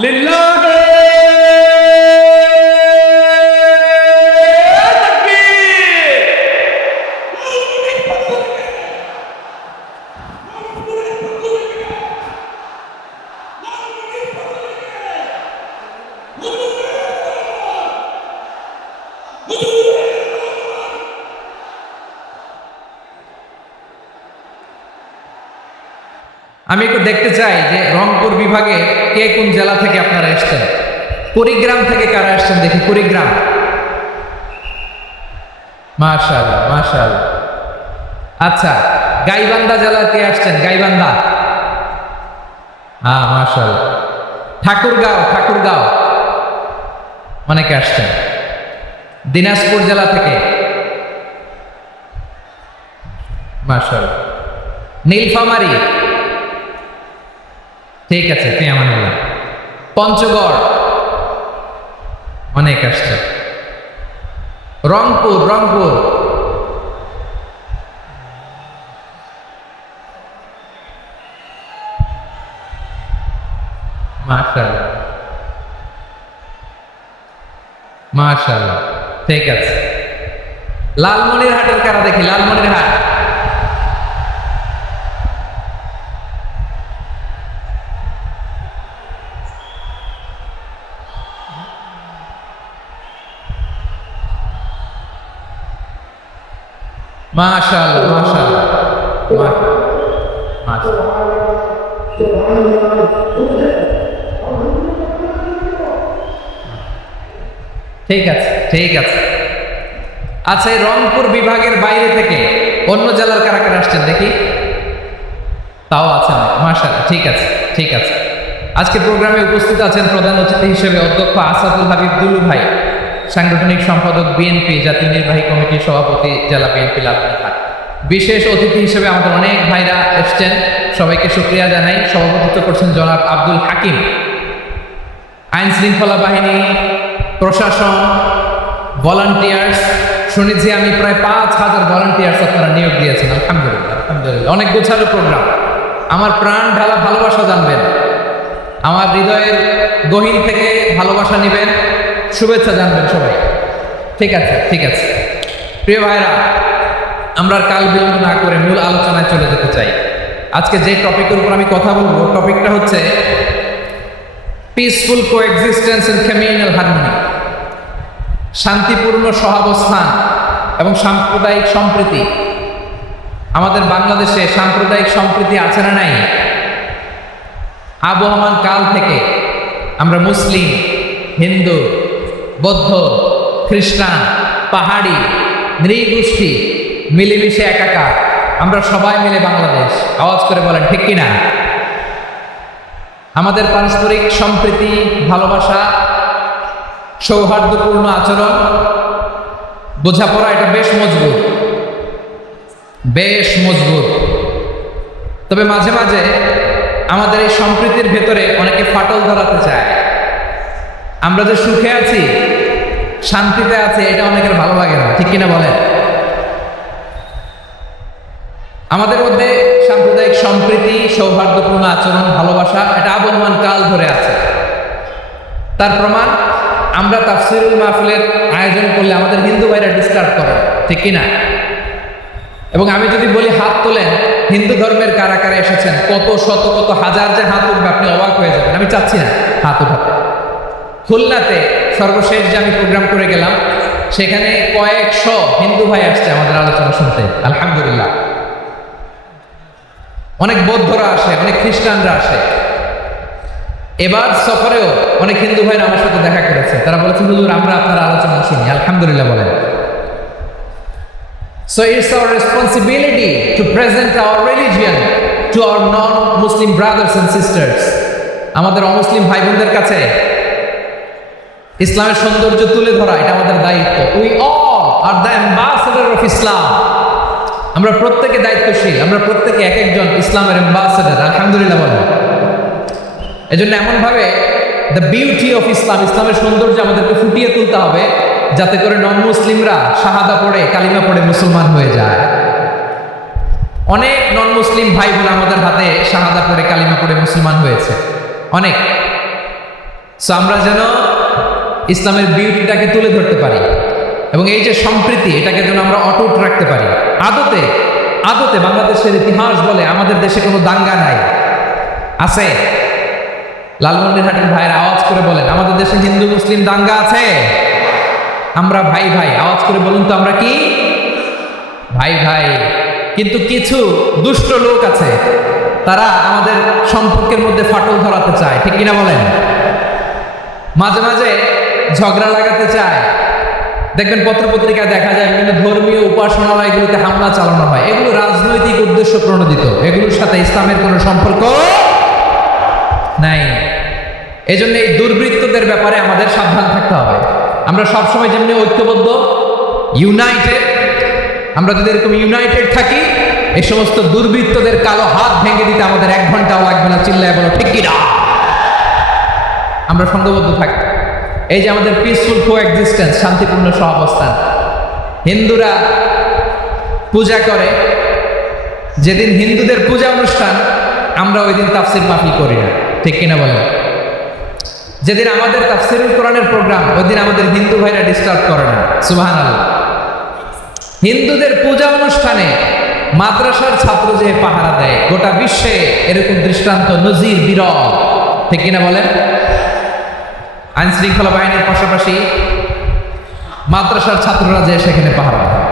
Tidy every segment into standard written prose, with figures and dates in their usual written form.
লিল্লাহি আমি একটু দেখতে চাই যে রংপুর বিভাগে কে কোন জেলা থেকে আপনারা এসেছেন। কুড়িগ্রাম থেকে কারা আসছেন দেখি, কুড়িগ্রাম। মাশাআল্লাহ মাশাআল্লাহ। আচ্ছা, গাইবান্ধা জেলার কে আসছেন? গাইবান্ধা, হ্যাঁ মাশাআল্লাহ। ঠাকুরগাঁও অনেকে আসছেন। দিনাজপুর জেলা থেকে মাশাআল্লাহ। নীলফামারী, ঠিক আছে, ফিয়ামানুল্লাহ। পঞ্চগড় অনেক আসছে। রংপুর মাশাআল্লাহ মাশাআল্লাহ, ঠিক আছে। লালমনিরহাটের কারা দেখি, লালমনিরহাট। মাশাআল্লাহ মাশাআল্লাহ মাশাআল্লাহ। ঠিক আছে ঠিক আছে। আচ্ছা, এই রংপুর বিভাগের বাইরে থেকে অন্য জেলার কারা কারা আসছেন দেখি, তাও আছেন। মাশাআল্লাহ, ঠিক আছে ঠিক আছে। আজকে প্রোগ্রামে উপস্থিত আছেন প্রধান অতিথি হিসেবে অধ্যক্ষ আসাদুল হাবিব দুলু ভাই, সাংগঠনিক সম্পাদক বিএনপি, জাতীয় নির্বাহী কমিটির সভাপতি জেলা বিএনপি লালমনিরহাট। বিশেষ অতিথি হিসেবে আমাদের অনেক ভাইরা এসছেন, সবাইকে শুকরিয়া জানাই। সভাপতিত্ব করছেন জনাব আব্দুল হাকিম। আইন শৃঙ্খলা বাহিনী, প্রশাসন, ভলান্টিয়ার্স, শুনেছি আমি প্রায় 5,000 ভলান্টিয়ার্স আপনারা নিয়োগ দিয়েছেন। আলহামদুলিল্লাহ আলহামদুলিল্লাহ, অনেক গোছালো প্রোগ্রাম। আমার প্রাণ ঢালা ভালোবাসা জানবেন, আমার হৃদয়ের গহীন থেকে ভালোবাসা নেবেন, শুভেচ্ছা জানবেন সবাই। ঠিক আছে ঠিক আছে। প্রিয় ভাইরা, আমরা কাল বিলম্ব না করে মূল আলোচনায় চলে যেতে চাই। আজকে যে টপিকের উপর আমি কথা বলবো, টপিকটা হচ্ছে peaceful coexistence and communal harmony, শান্তিপূর্ণ সহাবস্থান এবং সাম্প্রদায়িক সম্প্রীতি। আমাদের বাংলাদেশে সাম্প্রদায়িক সম্প্রীতি আছে না নাই? আবহমান কাল থেকে আমরা মুসলিম, হিন্দু, বৌদ্ধ, খ্রিস্টান, পাহাড়ি, নৃগোষ্ঠী মিলেমিশে একাকার, আমরা সবাই মিলে বাংলাদেশ। আওয়াজ করে বলেন ঠিক কিনা? আমাদের পারস্পরিক সম্প্রীতি, ভালোবাসা, সৌহার্দ্যপূর্ণ আচরণ, বোঝাপড়া, এটা বেশ মজবুত। তবে মাঝে মাঝে আমাদের এই সম্প্রীতির ভেতরে অনেকে ফাটল ধরাতে চায়। আমরা যে সুখে আছি, শান্তিতে আছি, এটা অনেকের ভালো লাগে না, ঠিক কিনা বলেন? আমাদের মধ্যে সাম্প্রদায়িক সম্প্রীতি, সৌহার্দ্যপূর্ণ আচরণ, ভালোবাসা, এটা আবহমান কাল ধরে আছে। তার প্রমাণ, আমরা তাফসিরুল মাহফিলের আয়োজন করলে আমাদের হিন্দু ভাইরা ডিস্টার্ব করে, ঠিক কিনা? এবং আমি যদি বলি হাত তোলেন, হিন্দু ধর্মের কারা কারা এসেছেন, কত শত কত হাজার যে হাত উঠবে, আপনি অবাক হয়ে যাবেন। আমি চাচ্ছি না হাত উঠাতে। খুলনাতে সর্বশেষ যে আমি প্রোগ্রাম করে গেলাম, সেখানে কয়েকশো হিন্দু ভাই আসছে আমাদের আলোচনা শুনতে, আলহামদুলিল্লাহ। অনেক বৌদ্ধরা আসে, অনেক খ্রিস্টানরা আসে। এবার সফরেও অনেক হিন্দু ভাইরা আমার সাথে দেখা করেছে, তারা বলেছে হুজুর আমরা আপনার আলোচনা শুনি, আলহামদুলিল্লাহ বলেন। So it's our responsibility to present our religion to our non-Muslim brothers and sisters. আমাদের অমুসলিম ভাই বোনদের কাছে ইসলামের সৌন্দর্য তুলে ধরা, এটা আমাদের দায়িত্ব। We all are the ambassador of Islam. আমরা প্রত্যেকে দায়িত্বশীল, আমরা প্রত্যেকে এক একজন ইসলামের অ্যাম্বাসেডর, আলহামদুলিল্লাহ বলেন। এজন্য এমনভাবে দ্য বিউটি অফ ইসলাম, ইসলামের সৌন্দর্য আমাদেরকে ফুটিয়ে তুলতে হবে, যাতে করে নন মুসলিমরা শাহাদা পড়ে, কালিমা পড়ে মুসলমান হয়ে যায়। অনেক নন মুসলিম ভাই বোন আমাদের হাতে শাহাদা পড়ে, কালিমা পড়ে মুসলমান হয়েছে, অনেক। সো আমরা যেন ইসলামের বিউটিটাকে তুলে ধরতে পারি এবং এই যে সম্প্রীতি এটাকে যেন আমরা অটুট রাখতে পারি। আদতে আদতে বাংলাদেশের ইতিহাস বলে আমাদের দেশে কোনো দাঙ্গা নাই, আছে? লালমনিরহাটের ভাইয়ের আওয়াজ করে বলেন, আমাদের দেশে হিন্দু মুসলিম দাঙ্গা আছে? আমরা ভাই ভাই, আওয়াজ করে বলুন তো আমরা কি ভাই ভাই। কিন্তু কিছু দুষ্ট লোক আছে, তারা আমাদের সম্পর্কের মধ্যে ফাটল ধরাতে চায়, ঠিক কিনা বলেন? মাঝে মাঝে ঝগড়া লাগাতে চায়। দেখবেন পত্রপত্রিকায় দেখা যায় বিভিন্ন ধর্মীয় উপাসনালয়গুলোতে হামলা চালানো হয়। এগুলো রাজনৈতিক উদ্দেশ্য প্রণোদিত, এগুলোর সাথে ইসলামের কোনো সম্পর্ক নাই। এজন্য এই দুর্বৃত্তদের ব্যাপারে আমাদের সাবধান থাকতে হবে। আমরা সবসময় যেমনি ঐক্যবদ্ধ, ইউনাইটেড, আমরা যদি এরকম ইউনাইটেড থাকি, এই সমস্ত দুর্বৃত্তদের কালো হাত ভেঙে দিতে আমাদের 1 ঘন্টাও লাগবে না। চিল্লায় বলো ঠিক কিনা? আমরা সংঘবদ্ধ থাকি। এই যে আমাদের পিসফুল কোএক্সিস্টেন্স, শান্তিপূর্ণ সহাবস্থান। হিন্দুরা পূজা করে, যেদিন হিন্দুদের পূজা অনুষ্ঠান আমরা ওই দিন তাফসির মাহফিল করি না, ঠিক কিনা বলেন? যেদিন আমাদের তাফসিরুল কোরআনের প্রোগ্রাম, ওই দিন আমাদের হিন্দু ভাইরা ডিস্টার্ব করে না। সুবহানাল্লাহ। হিন্দুদের পূজা অনুষ্ঠানে মাদ্রাসার ছাত্র যে পাহারা দেয়, গোটা বিশ্বে এরকম দৃষ্টান্ত নজির বিরল, ঠিক কিনা বলেন? আইন শৃঙ্খলা বাহিনীর পাশাপাশি মাদ্রাসার ছাত্ররা যে সেখানে পাহারা দেয়,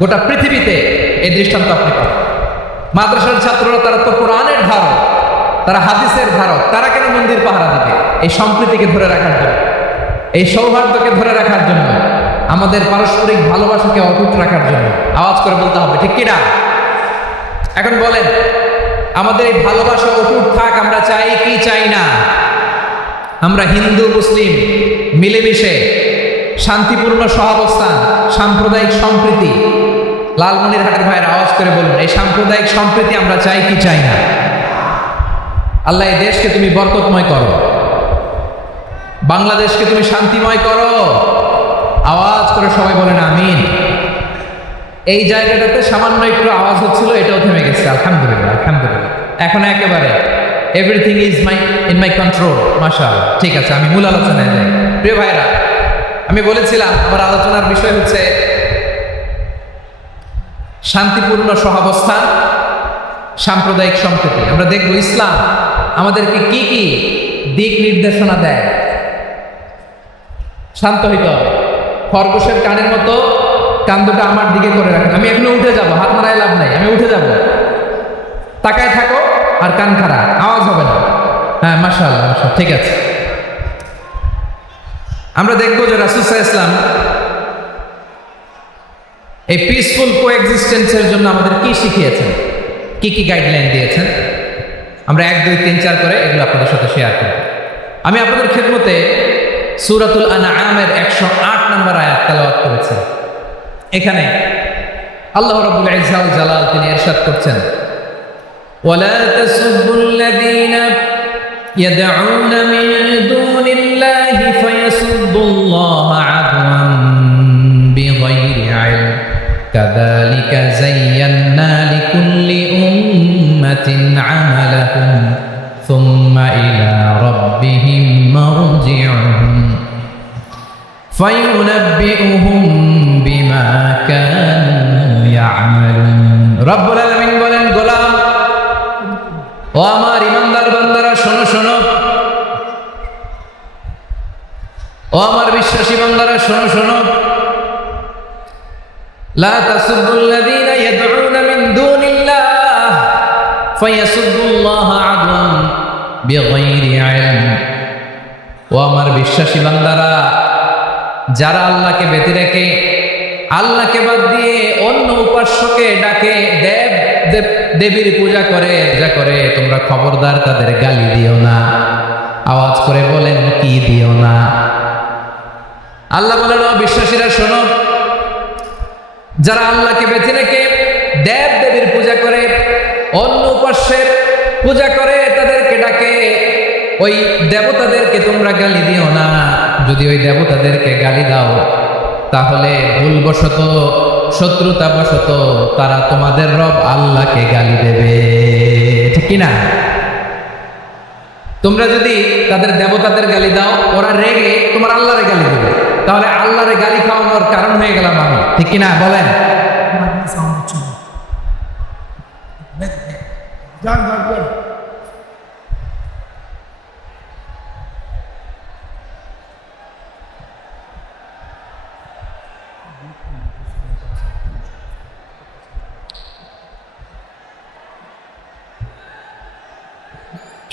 গোটা পৃথিবীতে এই দৃষ্টান্ত আপনি পাবেন। মাদ্রাসার ছাত্ররা তারা তো কোরআনের ধারক, তারা হাদিসের ধারক, তারা কেন মন্দির পাহারা দিবে? এই সম্প্রীতিকে ধরে রাখার জন্য, এই সৌহার্দ্যকে ধরে রাখার জন্য, আমাদের পারস্পরিক ভালোবাসাকে অটুট রাখার জন্য। আওয়াজ করে বলতে হবে, ঠিক কিনা? এখন বলেন, আমাদের এই ভালোবাসা অটুট থাক, আমরা চাই কি চাই না? আমরা হিন্দু মুসলিম মিলেমিশে শান্তিপূর্ণ সহাবস্থান, সাম্প্রদায়িক সম্প্রীতি। লালমনিরহাটের ভাইয়ের আওয়াজ করে বলুন, এই সাম্প্রদায়িক সম্প্রীতি আমরা চাই কি চাই না? আল্লাহ এই দেশকে তুমি বরকতময় করো, বাংলাদেশকে তুমি শান্তিময় করো। আওয়াজ করে সবাই বলেন আমিন। এই জায়গাটাতে সামান্য একটু আওয়াজ হচ্ছিল, এটাও থেমে গেছে। আলহামদুলিল্লাহ, আলহামদুলিল্লাহ। এখন একেবারে everything is in my control. মাশাআল্লাহ। ঠিক আছে, আমি মূল আলোচনায় যাই। প্রিয় ভাইরা, আমি বলেছিলাম আমার আলোচনার বিষয় হচ্ছে শান্তিপূর্ণ সহাবস্থান, সাম্প্রদায়িক সম্প্রীতি। আমরা দেখব ইসলাম আমাদেরকে কি কি দিক নির্দেশনা দেয়। শান্ত হইতে হবে। খরগোশের কানের মতো কান দুটো আমার দিকে করে রাখেন। আমি এখনো উঠে যাব, হাত মারায় লাভ নাই, আমি উঠে যাব। তাকায় থাকো আর কান খাড়া, আওয়াজ হবে না। হ্যাঁ, মাশাআল্লাহ, মাশাআল্লাহ, ঠিক আছে। আমরা দেখবো যে রাসূল সাল্লাল্লাহু আলাইহি ওয়াসাল্লাম এই পিসফুল কোএক্সিস্টেন্সের জন্য আমাদের কি শিখিয়েছেন, কি কি গাইডলাইন দিয়েছেন। আমরা 1, 2, 3, 4 করে এগুলো আপনাদের সাথে শেয়ার করব। আমি আপনাদের খেদমতে সূরাতুল আনআমের 108 নম্বর আয়াত তেলাওয়াত করেছি। এখানে আল্লাহ রাব্বুল ইজ্জা ওয়াল জালাল তিনি ইরশাদ করছেন, ওয়ালা তাসুবুল্লাযীনা ইয়াদউনা মিন দুনিল্লাহি ফায়াসুবুল্লাহা আদওয়ান বিগাইরি ইলম কাযালিকা যায়্যান্না লিকুল্লি উম্মাতিন আমালাহুম সুম্মা ইলা রাব্বিহিম মারজিউহুম ফায়ুনাব্বিউহুম বিমা কানু ইয়ামালুন। রব্বুল আলামিন বলেন, গোলাম ও আমার ইমানদার বান্দারা, শোনো শোনো, ও আমার বিশ্বাসী বান্দারা, শোনো শোনো, লা তাসুবুল্লাযীনা ইয়াদউনা মিন দুনিল্লাহ ফায়াসুবুল্লাহা আদওয়ান বিগাইরি ইলম। ও আমার বিশ্বাসী বান্দারা, যারা আল্লাহকে ব্যতি রেখে, আল্লাহকে বাদ দিয়ে অন্য উপাস্যকে ডাকে, দেবীর পূজা করে, তোমরা খবরদার তাদের গালি দিও না। আওয়াজ করে বলেন, কি দিও না? আল্লাহ বলেন, ও বিশ্বাসীরা শোনো, যারা আল্লাহকে বেছে রেখে দেবীর পূজা করে, অন্য উপাস্যের পূজা করে, তাদেরকে ডাকে, ওই দেবতাদেরকে তোমরা গালি দিও না। যদি ওই দেবতাদেরকে গালি দাও, তাহলে ভুলবশত, শত্রুতাবশত তারা তোমাদের রব আল্লাহকে গালি দেবে, ঠিক কিনা? তোমরা যদি তাদের দেবতাদের গালি দাও, ওরা রেগে তোমার আল্লাহরে গালি দেবে, তাহলে আল্লাহরে গালি খাওয়ানোর কারণ হয়ে গেলাম আমি, ঠিক কিনা বলেন?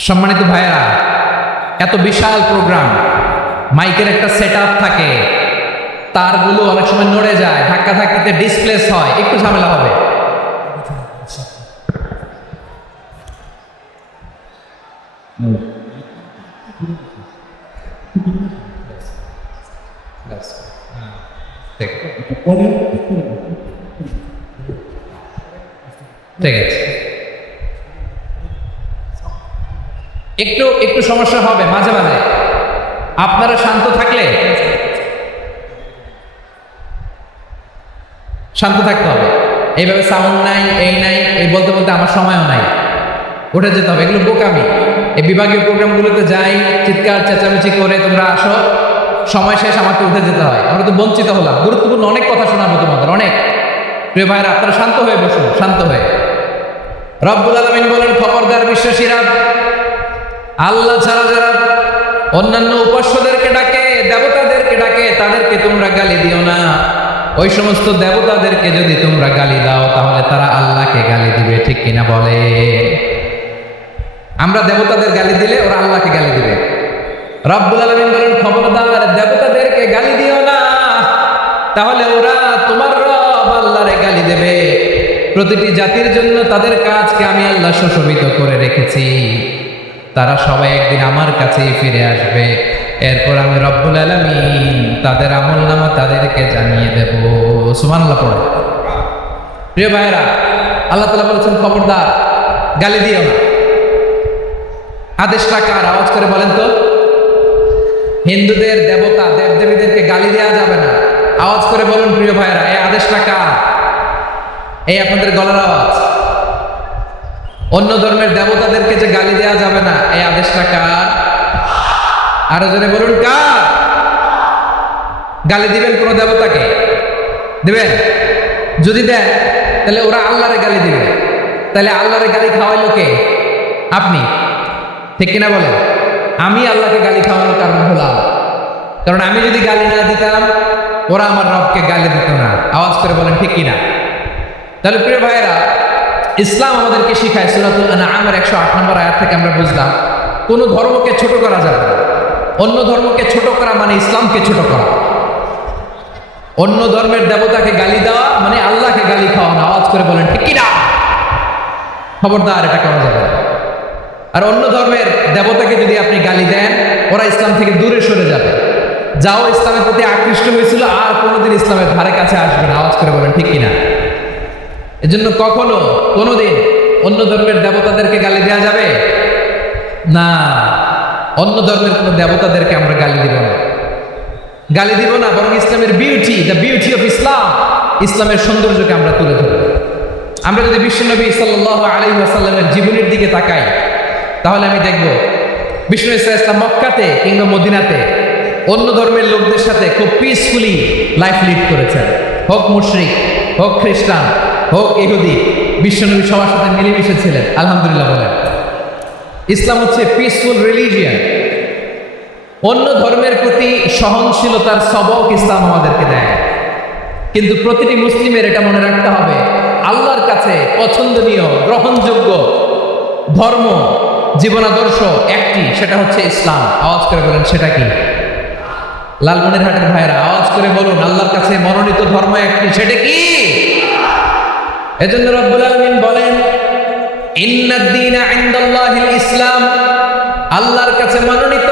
সম্মানিত ভাইয়েরা, এত বিশাল প্রোগ্রাম, মাইকের একটা সেট আপ থাকে, তারগুলো অনেক সময় নড়ে যায়, ধাক্কা ধাক্কিতে ডিসপ্লেস হয়, একটু ঝামেলা হবে। ঠিক আছে, একটু একটু সমস্যা হবে মাঝে মাঝে। আপনারা শান্ত থাকলে, শান্ত থাকতে হবে। এইভাবে সাউন্ড নাই, এই নাই, এই বলতে বলতে আমার সময়ও নাই, উঠে যেতে হবে, এগুলো বোকামি। এই বিভাগীয় প্রোগ্রামগুলোতে যাই, চিৎকার চেঁচামেচি করে তোমরা আসো, সময় শেষ, আমাকে উঠে যেতে হয়, আমরা তো বঞ্চিত হলাম। গুরুত্বপূর্ণ অনেক কথা শোনাবো তোমাদের, অনেক। প্রিয় ভাইরা, আপনারা শান্ত হয়ে বসুন, শান্ত হয়ে। রব্বুল আলামিন বলেন, খবরদার বিশ্বাসীরা, আল্লাহ ছাড়া যারা অন্যান্য উপাস্যদেরকে ডাকে, দেবতাদেরকে ডাকে, তাদেরকে তোমরা গালি দিও না। ওই সমস্ত দেবতাদেরকে যদি তোমরা গালি দাও, তাহলে তারা আল্লাহকে গালি দিবে, ঠিক কিনা বলে? আমরা দেবতাদের গালি দিলে ওরা আল্লাহকে গালি দিবে। রব্বুল আলামিন বলেন, খবরদার দেবতাদেরকে গালি দিও না, তাহলে ওরা তোমার রব আল্লাহরে গালি দেবে। প্রতিটি জাতির জন্য তাদের কাজকে আমি আল্লাহ সুশোভিত করে রেখেছি, তারা সবাই একদিন আমার কাছেই ফিরে আসবে। এরপর আমি রব্বুল আলামিন তাদের আমলনামা তাদেরকে জানিয়ে দেব। সুবহানাল্লাহ পড়ে। প্রিয় ভাইরা, আল্লাহ তাআলা বলেছেন, খবরদার গালি দিও না। আদেশটা কার? আওয়াজ করে বলেন তো। হিন্দুদের দেবতা দেবদেবীদেরকে গালি দেওয়া যাবে না, আওয়াজ করে বলুন প্রিয় ভাইরা, এই আদেশটা কার? এই আপনাদের গলার আওয়াজ। অন্য ধর্মের দেবতাদেরকে যে গালি দেওয়া যাবে না, এই আদেশটা কার? আরো জোরে বলুন, কার? গালি দিবেন কোন দেবতাকে? দিবেন? যদি দেন, তাহলে ওরা আল্লাহরে গালি দিবে। তাহলে আল্লাহরে গালি খাওয়াইলো কে? আপনি, ঠিক কিনা বলেন? আমি আল্লাহকে গালি খাওয়ানোর কারণ হলাম, কারণ আমি যদি গালি না দিতাম, ওরা আমার রবকে গালি দিত না। আওয়াজ করে বলেন ঠিক কিনা? তাহলে প্রিয় ভাইয়েরা, ইসলাম আমাদেরকে শিখায়, সূরাতুল আনআমের 108 নম্বর আয়াত থেকে আমরা বুঝলাম, কোন ধর্মকে ছোট করা যাবে না। অন্য ধর্মকে ছোট করা মানে ইসলামকে ছোট করা। অন্য ধর্মের দেবতাকে গালি দেওয়া মানে আল্লাহকে গালি খাওয়ানো। আওয়াজ করে বলেন ঠিক কিনা? খবরদার, এটা করা যাবে না। আর অন্য ধর্মের দেবতাকে যদি আপনি গালি দেন, ওরা ইসলাম থেকে দূরে সরে যাবে। যাও ইসলামের প্রতি আকৃষ্ট হয়েছিল, আর কোনোদিন ইসলামের ধারে কাছে আসবে না। আওয়াজ করে বলেন ঠিক কিনা? এজন্য কখনো কোনোদিন অন্য ধর্মের দেবতাদেরকে গালি দেওয়া যাবে না। অন্য ধর্মের কোনো দেবতাদেরকে আমরা গালি দিব না, গালি দিব না, বরং ইসলামের beauty, the beauty of Islam, ইসলামের সৌন্দর্যকে আমরা তুলে ধরব। আমরা যদি বিশ্বনবী সাল্লাল্লাহু আলাইহি ওয়াসাল্লামের জীবনের দিকে তাকাই, তাহলে আমি দেখব বিষ্ণু ইসলাম মক্কাতে কিংবা মদিনাতে অন্য ধর্মের লোকদের সাথে খুব পিসফুলি লাইফ লিড করেছেন। হোক মুশরিক, হোক খ্রিস্টান, হোক ইহুদি, বিশ্বনবী সবার সাথে মিলেমিশে ছিলেন। আলহামদুলিল্লাহ বলেন। ইসলাম হচ্ছে পিসফুল রিলিজিয়ান। অন্য ধর্মের প্রতি সহনশীলতার সবক ইসলাম আমাদেরকে দেয়। কিন্তু প্রতিটি মুসলিমের এটা মনে রাখতে হবে, আল্লাহর কাছে পছন্দনীয়, গ্রহণযোগ্য ধর্ম, জীবনাদর্শ একটি, সেটা হচ্ছে ইসলাম। আওয়াজ করে বলেন সেটা কি? লালমনিরহাটের ভাইয়েরা আওয়াজ করে বলুন, আল্লাহর কাছে মনোনীত ধর্ম একটি, সেটা কি? এজন্য রব্বুল আলামিন বলেন, ইন্নাদ-দীনা ইনদাল্লাহিল ইসলাম, আল্লাহর কাছে মনোনীত,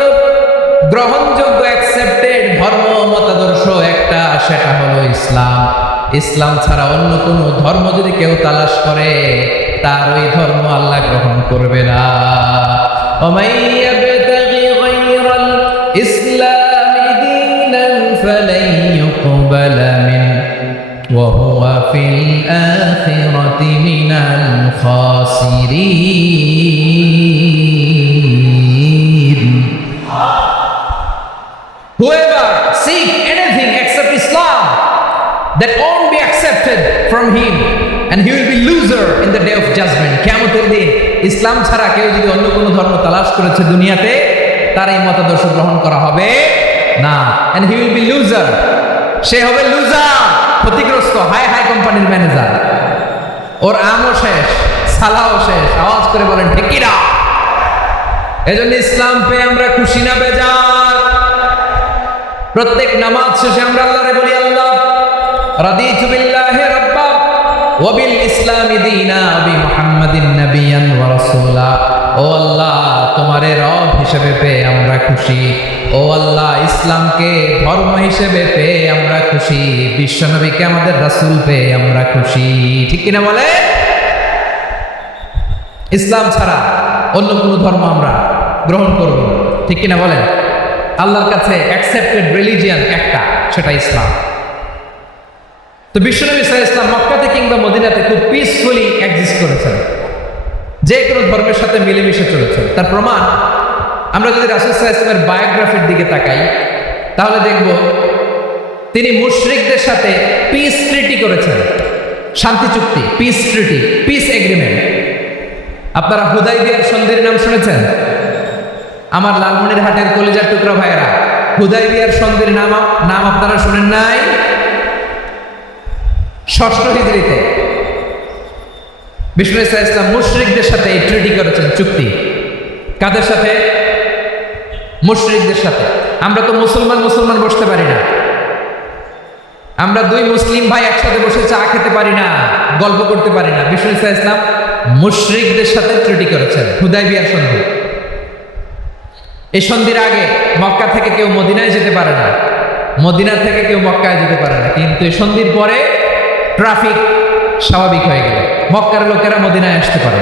গ্রহণযোগ্য, অ্যাকসেপ্টেড ধর্ম মতাদর্শ একটা, সেটা হলো ইসলাম। ইসলাম ছাড়া অন্য কোনো ধর্ম যদি কেউ তালাশ করে, তার ওই ধর্ম আল্লাহ গ্রহণ করবে না। ওমাই ইয়াবতাগি গায়রাল ইসলামি দীনান ফালান ইউকবালা মিন ওয়া হুয়া ফিল আখিরাতি মিনাল খাসিরিন। him and he will be loser in the day of judgment. কিয়ামতের দিন ইসলাম ছাড়া কেউ যদি অন্য কোনো ধর্ম তালাশ করেছে দুনিয়াতে, তার এই মতাদর্শ গ্রহণ করা হবে না। and he will be loser, সে হবে লুজার, ক্ষতিগ্রস্ত, হাই হাই কোম্পানির ম্যানেজার। ওর আমও শেষ, সালাও শেষ। আওয়াজ করে বলেন ঠিক কি না? এজন্য ইসলাম পেয়ে আমরা খুশি না বেজার? প্রত্যেক নামাজ শেষে আমরা আল্লাহরে বলি, আল্লাহ রাদিতু বিল্লাহি রাব্বা ওয়া বিল ইসলামি দীনা ওয়া বি মুহাম্মাদিন নাবিয়ান ওয়া রাসূলা। ও আল্লাহ, তোমারে রব হিসেবে পেয়ে আমরা খুশি। ও আল্লাহ, ইসলামকে ধর্ম হিসেবে পেয়ে আমরা খুশি। বিশ্বনবীকে আমাদের রাসূল পেয়ে আমরা খুশি। ঠিক কিনা বলে? ইসলাম ছাড়া অন্য কোনো ধর্ম আমরা গ্রহণ করব না। ঠিক কিনা বলেন? আল্লাহর কাছে অ্যাকসেপ্টেড রিলিজিয়ান একটা, সেটা ইসলাম। তো বিশ্বনবী সাল্লাল্লাহু আলাইহি ওয়াসাল্লাম মক্কাতে কিংবা মদিনাতে খুব পিসফুলি এক্সিস্ট করেছেন, যে কোনো ধর্মের সাথে মিলেমিশে চলেছেন। তার প্রমাণ আমরা যদি রাসূল সাল্লাল্লাহু আলাইহি ওয়াসাল্লামের বায়োগ্রাফির দিকে তাকাই, তাহলে দেখব তিনি মুশরিকদের সাথে পিস ট্রিটি করেছেন, শান্তি চুক্তি, পিস ট্রিটি, পিস এগ্রিমেন্ট। আপনারা হুদাইবিয়ার সন্ধির নাম শুনেছেন? আমার লালমনিরহাটের কলিজার টুকরা ভাইয়েরা, হুদাইবিয়ার সন্ধির নাম আপনারা শুনেন নাই? 6ষ্ঠ হিজরিতে বিষ্ণু ইসলাম মুশরিকদের সাথে এই ট্রিটি করেছেন, চুক্তি। কাদের সাথে? মুশরিকদের সাথে। আমরা তো মুসলমান বসতে পারি না। আমরা দুই মুসলিম ভাই একসাথে বসে চা খেতে পারি না, গল্প করতে পারি না। বিষ্ণু ইসলাম মুশরিকদের সাথে ট্রিটি করেছেন, হুদাইবিয়ার সন্ধি। এই সন্ধির আগে মক্কা থেকে কেউ মদিনায় যেতে পারে না, মদিনা থেকে কেউ মক্কায় যেতে পারে না। কিন্তু এই সন্ধির পরে ট্রাফিক স্বাভাবিক হয়ে গেল। মক্কার লোকেরা মদিনায় আসতে পারে,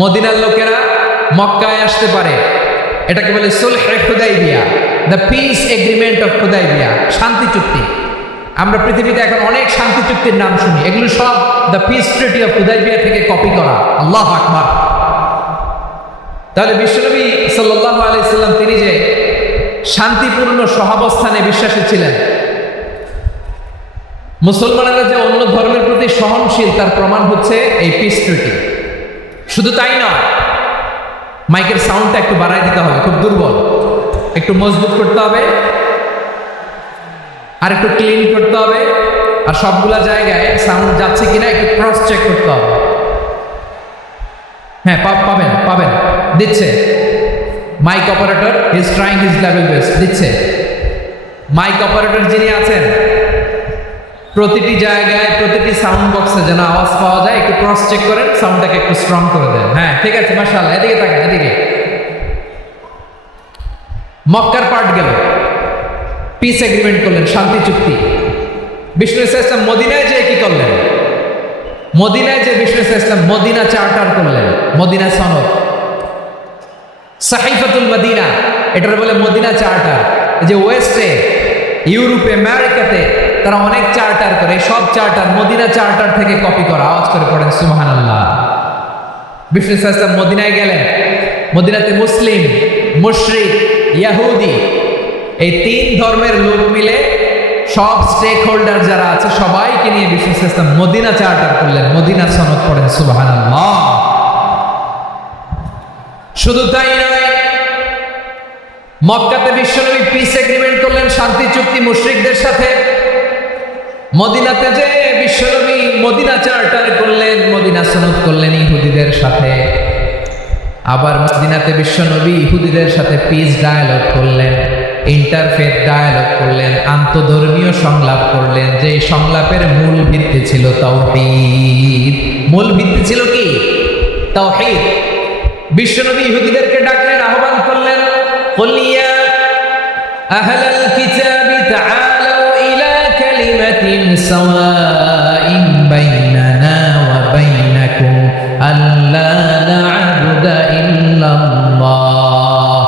মদিনার লোকেরা মক্কায় আসতে পারে। এটাকে বলে সুলহে Hudaibiya, the peace agreement of Hudaibiya, শান্তি চুক্তি। আমরা পৃথিবীতে এখন অনেক শান্তি চুক্তির নাম শুনি, এগুলো সব the piece treaty of Hudaibiya থেকে কপি করা। আল্লাহু আকবার। তাহলে বিশ্বনবী সাল্লাল্লাহু আলাইহি সাল্লাম তিনি যে শান্তিপূর্ণ সহাবস্থানে বিশ্বাসী ছিলেন, মুসলমানেরা যে অন্য ধর্মের প্রতি সহনশীল, তার প্রমাণ হচ্ছে এই পিস ট্রিটি। শুধু তাই নয়, মাইকের সাউন্ডটা একটু বাড়াই দিতে হবে, খুব দুর্বল, একটু মজবুত করতে হবে, আর একটু ক্লিন করতে হবে, আর সবগুলা জায়গায় সাউন্ড যাচ্ছে কিনা একটু ক্রস চেক করতে হবে। হ্যাঁ, পাবেন দিচ্ছে। Mic operator is trying his level best, দিচ্ছে। মাইক অপারেটর যিনি আছেন, প্রতিটি জায়গায় প্রতিটি সাউন্ড বক্সে যেন আওয়াজ পাওয়া যায়, একটু ক্রস চেক করেন, সাউন্ডটাকে একটু স্ট্রং করে দেন। হ্যাঁ, ঠিক আছে, মাশাআল্লাহ। এদিকে তাকান, এদিকে। মক্কার পার্ট গেল, পিস এগ্রিমেন্ট করলেন, শান্তি চুক্তি। বিষ্ণু ইসলাম মদিনায় যে কি করলেন? মদিনায় যে বিষ্ণু ইসলাম মদিনা চার্টার করলেন, মদিনা সনদ, সাহিফাতুল মদিনা, এটার বলে মদিনা চার্টার। যে ওয়েস্টে, ইউরোপে, আমেরিকাতে তারা অনেক চার্টার করে, সব চার্টার মদিনা চার্টার থেকে কপি করা। আওয়াজ করে পড়েন সুবহানাল্লাহ। বিষ্ণু ইসলাম মদিনায় গেলেন, মদিনাতে মুসলিম, মুশরিক, ইহুদি, এই 3 ধর্মের লোক মিলে সব স্টেক হোল্ডার যারা আছে সবাইকে নিয়ে বিষ্ণু ইসলাম মদিনা চার্টার করলেন, মদিনা সনদ। পড়েন সুবহানাল্লাহ। শুধু তাই নয়, মক্কাতে বিশ্বনবী পিস এগ্রিমেন্ট করলেন, শান্তি চুক্তি মুশরিকদের সাথে। মদিনাতে যে বিশ্বনবী মদিনা চার্টার করলেন, মদিনা সনদ করলেন ইহুদিদের সাথে। আবার মদিনাতে বিশ্বনবী ইহুদিদের সাথে পিস ডায়ালগ করলেন, ইন্টারফেথ ডায়ালগ করলেন, আন্তধর্মীয় সংলাপ করলেন। যে সংলাপের মূল ভিত্তি ছিল তাওহীদ। মূল ভিত্তি ছিল কি? তাওহীদ। বিশ্বনবী ইহুদিদেরকে ডাকলেন, আহ্বান করলেন, কুল ইয়া আহলাল কিতাবি তাআলাউ ইলা কালিমাতিন সাওয়াইন বাইনানা ওয়া বাইনাকুম আল্লা না'বুদা ইল্লাল্লাহ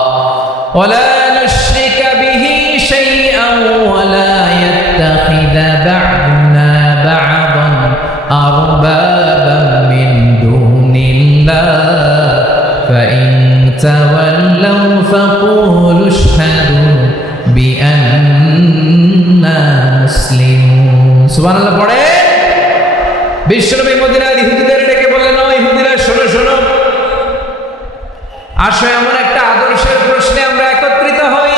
ওয়া লা নুশরিকা বিহি শাইআন ওয়া লা ইয়াত্তাখিযা বা'দুনা বা'দান আরবাবান মিন দুনিল্লাহ فإن تولوا فقولوا اشهدوا بأننا مسلمون. সুবহানাল্লাহ পড়ে। বিশ্বনবী মদিনার ইহুদিদের ডেকে বললেন, ও ইহুদিরা, শোনো শোনো, আসো এমন একটা আদর্শের প্রশ্নে আমরা একত্রিত হই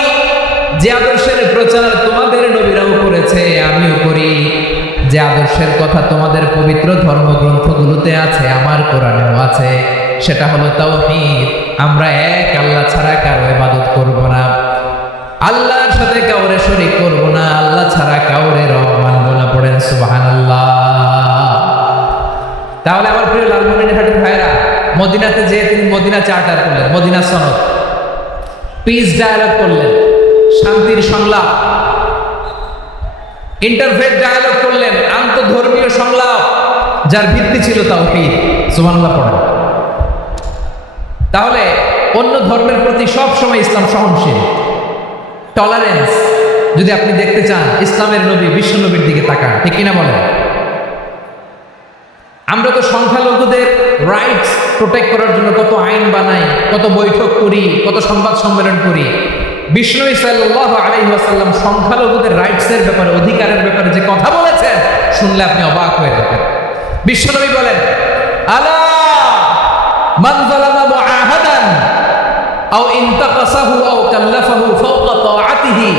যে আদর্শের প্রচার তোমাদের নবীরাও করেছে, আমিও করি। যে আদর্শের কথা তোমাদের পবিত্র ধর্মগ্রন্থগুলোতে আছে, আমার কোরআনেও আছে, সেটা হলো তাওহীদ। আমরা এক আল্লাহ ছাড়া কারো ইবাদত করব না, আল্লাহর সাথে কাউরে শরীক করব না, আল্লাহ ছাড়া কাউরে রব মানব না। পড়েন সুবহানাল্লাহ। তাহলে আমার প্রিয় লালমনিরহাটের ভাইরা, মদিনাতে যেয়ে তিনি মদিনা চার্টার করলেন, মদিনা সনদ, পিস ডায়ালগ করলেন, শান্তির সংলাপ, ইন্টারফেথ ডায়ালগ করলেন, আন্তঃধর্মীয় সংলাপ, যার ভিত্তি ছিল তাওহীদ। সুবহানাল্লাহ পড়েন। তাহলে অন্য ধর্মের প্রতি সব সময় ইসলাম সহনশীল, টলারেন্স। যদি আপনি দেখতে চান ইসলামের নবী বিশ্ব নবীর দিকে তাকান, ঠিক কিনা বলেন? আমরা তো সংখ্যালঘুদের রাইটস প্রোটেক্ট করার জন্য কত আইন বানাই, কত বৈঠক করি, কত সংবাদ সম্মেলন করি। বিষ্ণু সাল্লাল্লাহু আলাইহি ওয়াসাল্লাম সংখ্যালঘুদের রাইটসের ব্যাপারে, অধিকারের ব্যাপারে যে কথা বলেছেন, শুনলে আপনি অবাক হয়ে যাবেন। বিশ্বনবী বলেন, আলা মান যালামা মুআহাদান আও ইনতাকাসাহু আও কাল্লাফাহু ফাওকা তাআতিহি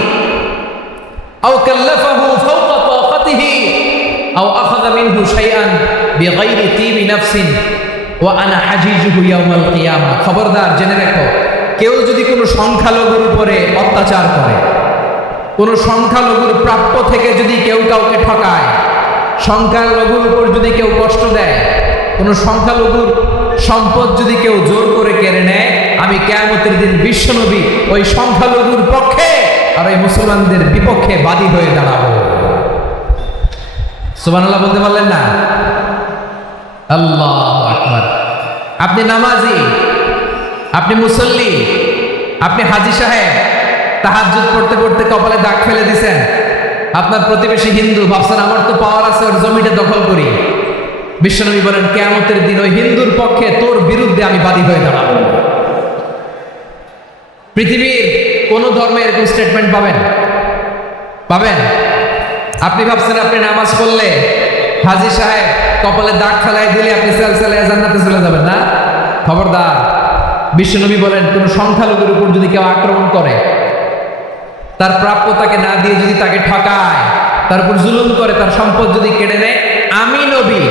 আও কাল্লাফাহু ফাওকা তাকাতিহি আও আখাযা মিনহু শাইআন বিগাইরি তিবি নাফসিন ওয়া আনা হাজিজুহু ইয়াউমাল কিয়ামা। খবরদার, জেনে রাখো, কেউ যদি কোনো সংখ্যালঘুর উপরে অত্যাচার করে, কোনো সংখ্যালঘুর প্রাপ্য থেকে যদি কেউ কাউকে ঠকায়, সংখ্যালঘুর উপর যদি কেউ কষ্ট দেয়, কোনো সংখ্যালঘুর সম্পদ যদি কেউ জোর করে কেড়ে নেয়, আমি কিয়ামতের দিন বিশ্বনবী ওই সংখ্যালঘুর পক্ষে আর ওই মুসলমানদের বিপক্ষে বাদী হয়ে দাঁড়াবো। সুবহানাল্লাহ বলতে পারলেন না? আল্লাহু আকবার। আপনি নামাজি, আপনি মুসল্লি, আপনি হাজী সাহেব, তাহাজ্জুদ পড়তে পড়তে কপালে দাগ ফেলে দিছেন, আপনার প্রতিবেশী হিন্দু, ভাবছেন আমার তো পাওয়ার আছে, ওর জমিটা দখল করি। বিশ্বনবী বলেন, কিয়ামতের দিন ওই হিন্দুর পক্ষে তোর বিরুদ্ধে আমি বাদী হয়ে দাঁড়াবো। পৃথিবীর কোন ধর্মের এরকম স্টেটমেন্ট পাবেন? পাবেন? আপনি ভাবছেন আপনি নামাজ পড়লে হাজী সাহেব কপালে দাগ ফেলাই দিলে আপনি সেলসেলায় জান্নাতে চলে যাবেন না? খবরদার। বিশ্বনবী বলেন, কোন সংখ্যালঘুর উপর যদি কেউ আক্রমণ করে, তার প্রাপ্য তাকে না দিয়ে যদি তাকে ঠকায়, তার উপর জুলুম করে, তার সম্পদ যদি কেড়ে নেয়, আমি নবী,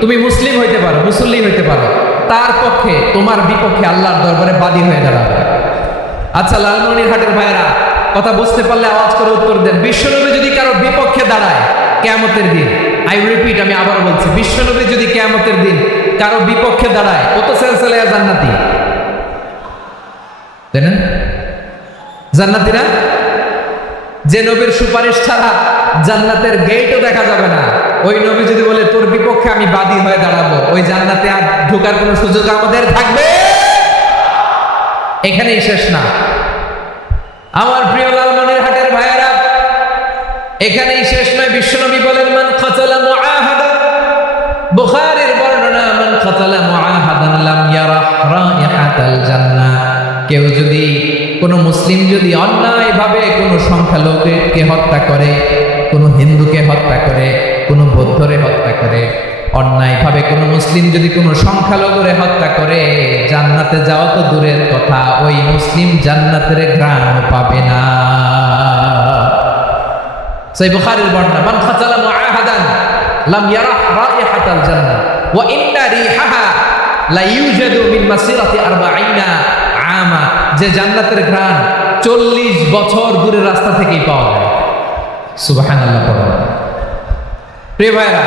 তুমি মুসলিম হইতে পারো, মুসল্লি হইতে পারো, তার পক্ষে, তোমার বিপক্ষে আল্লাহর দরবারে বাদী হয়ে দাঁড়াবে। আচ্ছা লালমনিরহাটের ভাইরা, কথা বুঝতে পারলে আওয়াজ করে উত্তর দেন। বিশ্বনবী যদি কারো বিপক্ষে দাঁড়ায় কিয়ামতের দিন, আই রিপিট, আমি আবার বলছি, বিশ্বনবী যদি কিয়ামতের দিন কারো বিপক্ষে দাঁড়ায়, ও তো সেলসেলায় জান্নাতি, তাই না? জান্নাতিরা, যে নবীর সুপারিশ ছাড়া জান্নাতের গেটও দেখা যাবে না, ওই নবী যদি বলে তোর বিপক্ষে আমি বাদী হয়ে দাঁড়াবো, ওই জান্নাতে আর ঢোকার কোনো সুযোগ আমাদের থাকবে? এখানেই শেষ না আমার প্রিয় লালমনিরহাটের ভাইয়েরা, এখানেই শেষ নয়। বিশ্বনবী বলেন, মান কাতালা মুআহাদান, বুখারীর বর্ণনা, মান কাতালা মুআহাদান লাম ইয়ারা রাইহাতাল জান্নাহ। কেউ যদি, কোনো মুসলিম যদি অন্যায়ভাবে কোনো সংখ্যালঘুকে হত্যা করে, কোনো হিন্দুকে হত্যা করে, কোনো বৌদ্ধরে হত্যা করে, অন্যায়ভাবে কোনো মুসলিম যদি কোনো সংখ্যালঘুরে হত্যা করে, জান্নাতে যাওয়া তো দূরের কথা, ওই মুসলিম জান্নাতের ঘ্রাণ পাবে না। সেই বুখারীর বর্ণনা, মান কাতালা মুআহাদান লাম ইয়ারা রাইহাতাল জান্নাহ ওয়া ইন্না রিহাহা লা ইউজাদু মিন মাসিরাতি 40 আমা। যে জান্নাতের ঘ্রাণ 40 বছর দূরের রাস্তা থেকেই পাওয়া যায়। সুবহানাল্লাহ পড়ুন। প্রিয় ভাইরা,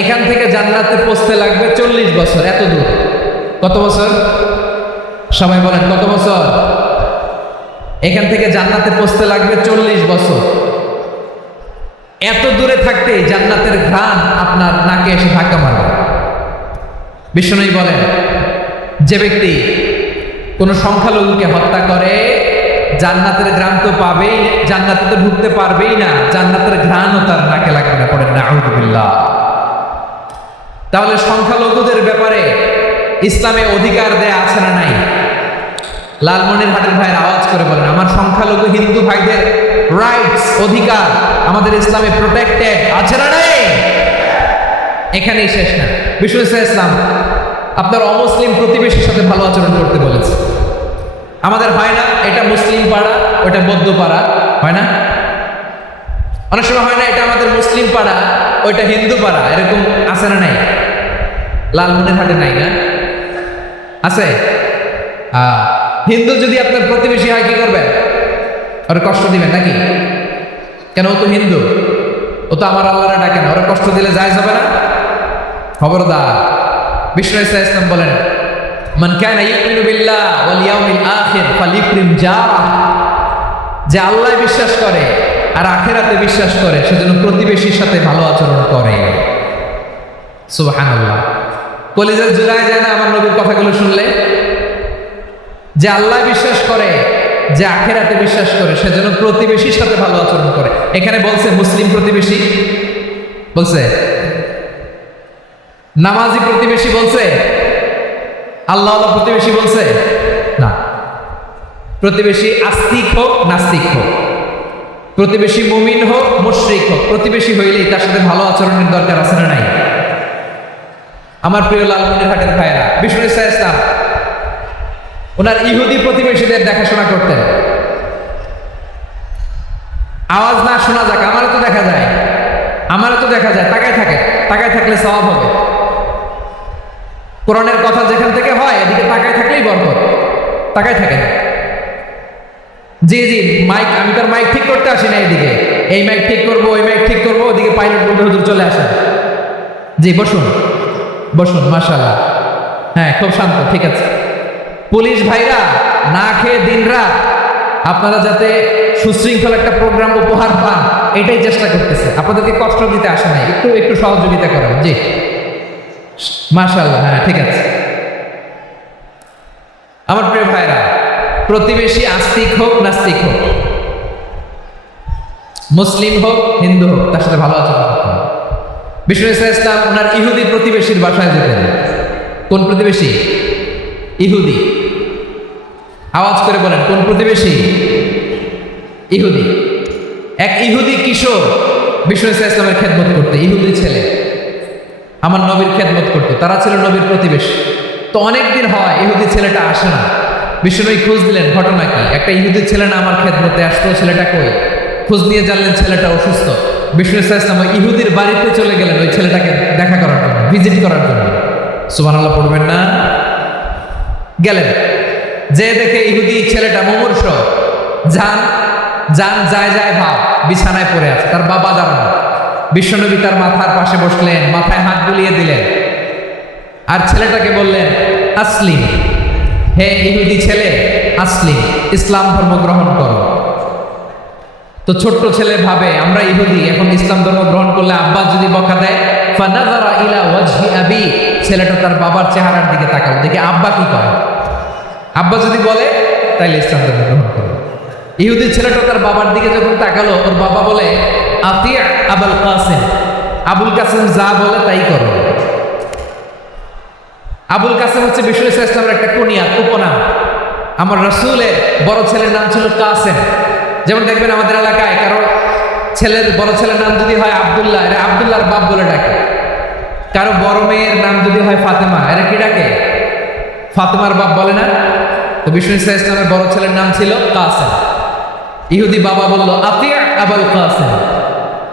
এখান থেকে জান্নাতে পৌঁছতে লাগবে 40 বছর। এত দূর, কত বছর? সবাই বলেন কত বছর? এখান থেকে জান্নাতে পৌঁছতে লাগবে 40 বছর। এত দূরে থাকতে জান্নাতের ঘ্রাণ আপনার নাকে এসে ধাক্কা মারবে। বিশ্বনবী বলেন, যে ব্যক্তি কোনো সংখ্যালঘুকে হত্যা করে, জান্নাতের ঘ্রাণ তো পাবেই, জান্নাতে তো ঢুকতে পারবেই না, জান্নাতের ঘ্রাণও তার নাকে লাগবে না। পড়েন নাউযুবিল্লাহ। তাহলে সংখ্যালঘুদের ব্যাপারে ইসলামে অধিকার দেয়া আছে না নাই? লালমনিরহাটের ভাইয়ের আওয়াজ করে বলেন, আমার সংখ্যালঘু হিন্দু ভাইদের রাইটস, অধিকার আমাদের ইসলামে প্রোটেক্টেড আছে না নাই? এখানেই শেষ না। বিষ্ণু ইসলাম আপনার অমুসলিম প্রতিবেশীর সাথে ভালো আচরণ করতে বলেছে। আমাদের হয় না, এটা মুসলিম পাড়া, ওটা বৌদ্ধ পাড়া, হয় না? অনেক সময় হয় না, এটা আমাদের মুসলিম পাড়া, ওইটা হিন্দু পাড়া, এরকম আছে না নাই? লালমনিরহাটে নাই না? আছে? হিন্দু যদি আপনার প্রতিবেশী হয় কি করবেন? ওরা কষ্ট দিবেন নাকি? কেন? ও তো হিন্দু, ও তো আমার আল্লাহরে ডাকে না, ওরা কষ্ট দিলে যায় যাবে না? খবরদার। বিষ্ণু ইসলাম বলেন, মান কানা ইউমিনু বিল্লাহ ওয়াল ইয়াউমিল আখির ফালিউকরিম জারাহ, যে আল্লাহ বিশ্বাস করে আর আখিরাতে বিশ্বাস করে সেজন্য প্রতিবেশীর সাথে ভালো আচরণ করে। সুবহানাল্লাহ। কলিজার জুড়ায় যায় না আমার নবীর কথাগুলো শুনলে? যে আল্লাহ বিশ্বাস করে, যে আখিরাতে বিশ্বাস করে সেজন্য প্রতিবেশীর সাথে ভালো আচরণ করে। এখানে বলছে মুসলিম প্রতিবেশী বলছে, নামাজি প্রতিবেশী বলছে, আল্লাহ প্রতিবেশী বলছে না। প্রতিবেশী আস্তিক হোক নাস্তিক হোক, প্রতিবেশী মুমিন হোক মুশরিক হোক, প্রতিবেশী হইলেই তার সাথে ভালো আচরণের দরকার আছে না নাই? আমার প্রিয় লালমনিরহাটের ভাইয়েরা, বিষ্ণু ইসলাম ওনার ইহুদি প্রতিবেশীদের দেখাশোনা করতেন। আওয়াজ না শোনা যাক, আমারও তো দেখা যায়, তাকায় থাকে, তাকায় থাকলে সওয়াব হবে। কোরআনের কথা যেখান থেকে হয় এদিকে তাকায় থাকলেই বরকত, তাকায় থাকে না। জি জি, মাইক, আমি তার মাইক ঠিক করতে আসি না, এদিকে এই মাইক ঠিক করবো, ওই মাইক ঠিক করবো, ওদিকে পাইলট বলতে হুজুর চলে আসেন। জি বসুন বসুন, মাশাআল্লাহ, হ্যাঁ খুব শান্ত, ঠিক আছে। পুলিশ ভাইরা না খেয়ে দিনরাত আপনারা যাতে সুশৃঙ্খল একটা প্রোগ্রাম উপহার পান এটাই চেষ্টা করতেছে, আপনাদেরকে কষ্ট দিতে আসে নাই, একটু একটু সহযোগিতা করেন। জি মাশাআল্লাহ, হ্যাঁ ঠিক আছে। আমার প্রিয় ভাইরা, প্রতিবেশী আস্তিক হোক নাস্তিক হোক, মুসলিম হোক হিন্দু হোক, তার সাথে ভালো আচরণ করতে হবে। বিষ্ণু ইসলাম ওনার ইহুদি প্রতিবেশীর বাসায় যেতেন। কোন প্রতিবেশী? ইহুদি। আওয়াজ করে বলেন, কোন প্রতিবেশী? ইহুদি। এক ইহুদি কিশোর বিষ্ণু ইসলামের খেদমত করতে, ইহুদি ছেলে আমার নবীর খেদমত করতো, তারা ছিল নবীর প্রতিবেশী। তো অনেকদিন হয় ইহুদি ছেলেটা আসে না। বিষ্ণুনবী খোঁজ দিলেন, ঘটনা কি? একটা ইহুদি ছেলে না আমার খেদমতে আসতো, ছেলেটা কই? খোঁজ নিয়ে জানলেন ছেলেটা অসুস্থ। বিষ্ণু ইসলাম ওই ইহুদির বাড়িতে চলে গেলেন ওই ছেলেটাকে দেখা করার জন্য, ভিজিট করার জন্য। সুবহানাল্লাহ পড়বেন না? গেলেন, যে দেখে ইহুদি ছেলেটা মুমূর্ষ, যায় ভাব, বিছানায় পড়ে আছে, তার বাবা দাঁড়ানো। বিশ্বনবী তার মাথার পাশে বসলেন, মাথায় হাত বুলিয়ে দিলেন, আর ছেলেটাকে বললেন আসলিম, হে ইহুদি ছেলে আসলিম, ইসলাম ধর্ম গ্রহণ করো। তো ছোট্ট ছেলে ভাবে আমরা ইহুদি, এখন ইসলাম ধর্ম গ্রহণ করলে আব্বা যদি বকা দেয়, ফানাযারা ইলা ওয়াজহি আবি, ছেলেটা তার বাবার চেহারার দিকে তাকালো, দেখে আব্বা কি করে। আব্বা যদি বলে তাইলে ইসলাম ধর্ম গ্রহণ করো। ইহুদি ছেলেটা তার বাবার দিকে যখন তাকালো, ওর বাবা বলে আতি আবুল কাসিম, আবুল কাসিম যা বলে তাই করো। আবুল কাসিম হচ্ছে বিষ্ণু ইসলামের একটা কুনিয়াত, উপনাম। আমার রাসূলের বড় ছেলের নাম ছিল কাসিম। যেমন দেখবেন আমাদের এলাকায় কারো বড় ছেলের নাম যদি হয় আব্দুল্লাহ, এরা আব্দুল্লাহর বাপ বলে ডাকে। কারো বড় মেয়ের নাম যদি হয় ফাতেমা, এরা কি ডাকে? ফাতেমার বাপ বলে না? তো বিষ্ণু ইসলামের বড় ছেলের নাম ছিল কাসিম। ইহুদি বাবা বলল আতি আবুল কাসিম,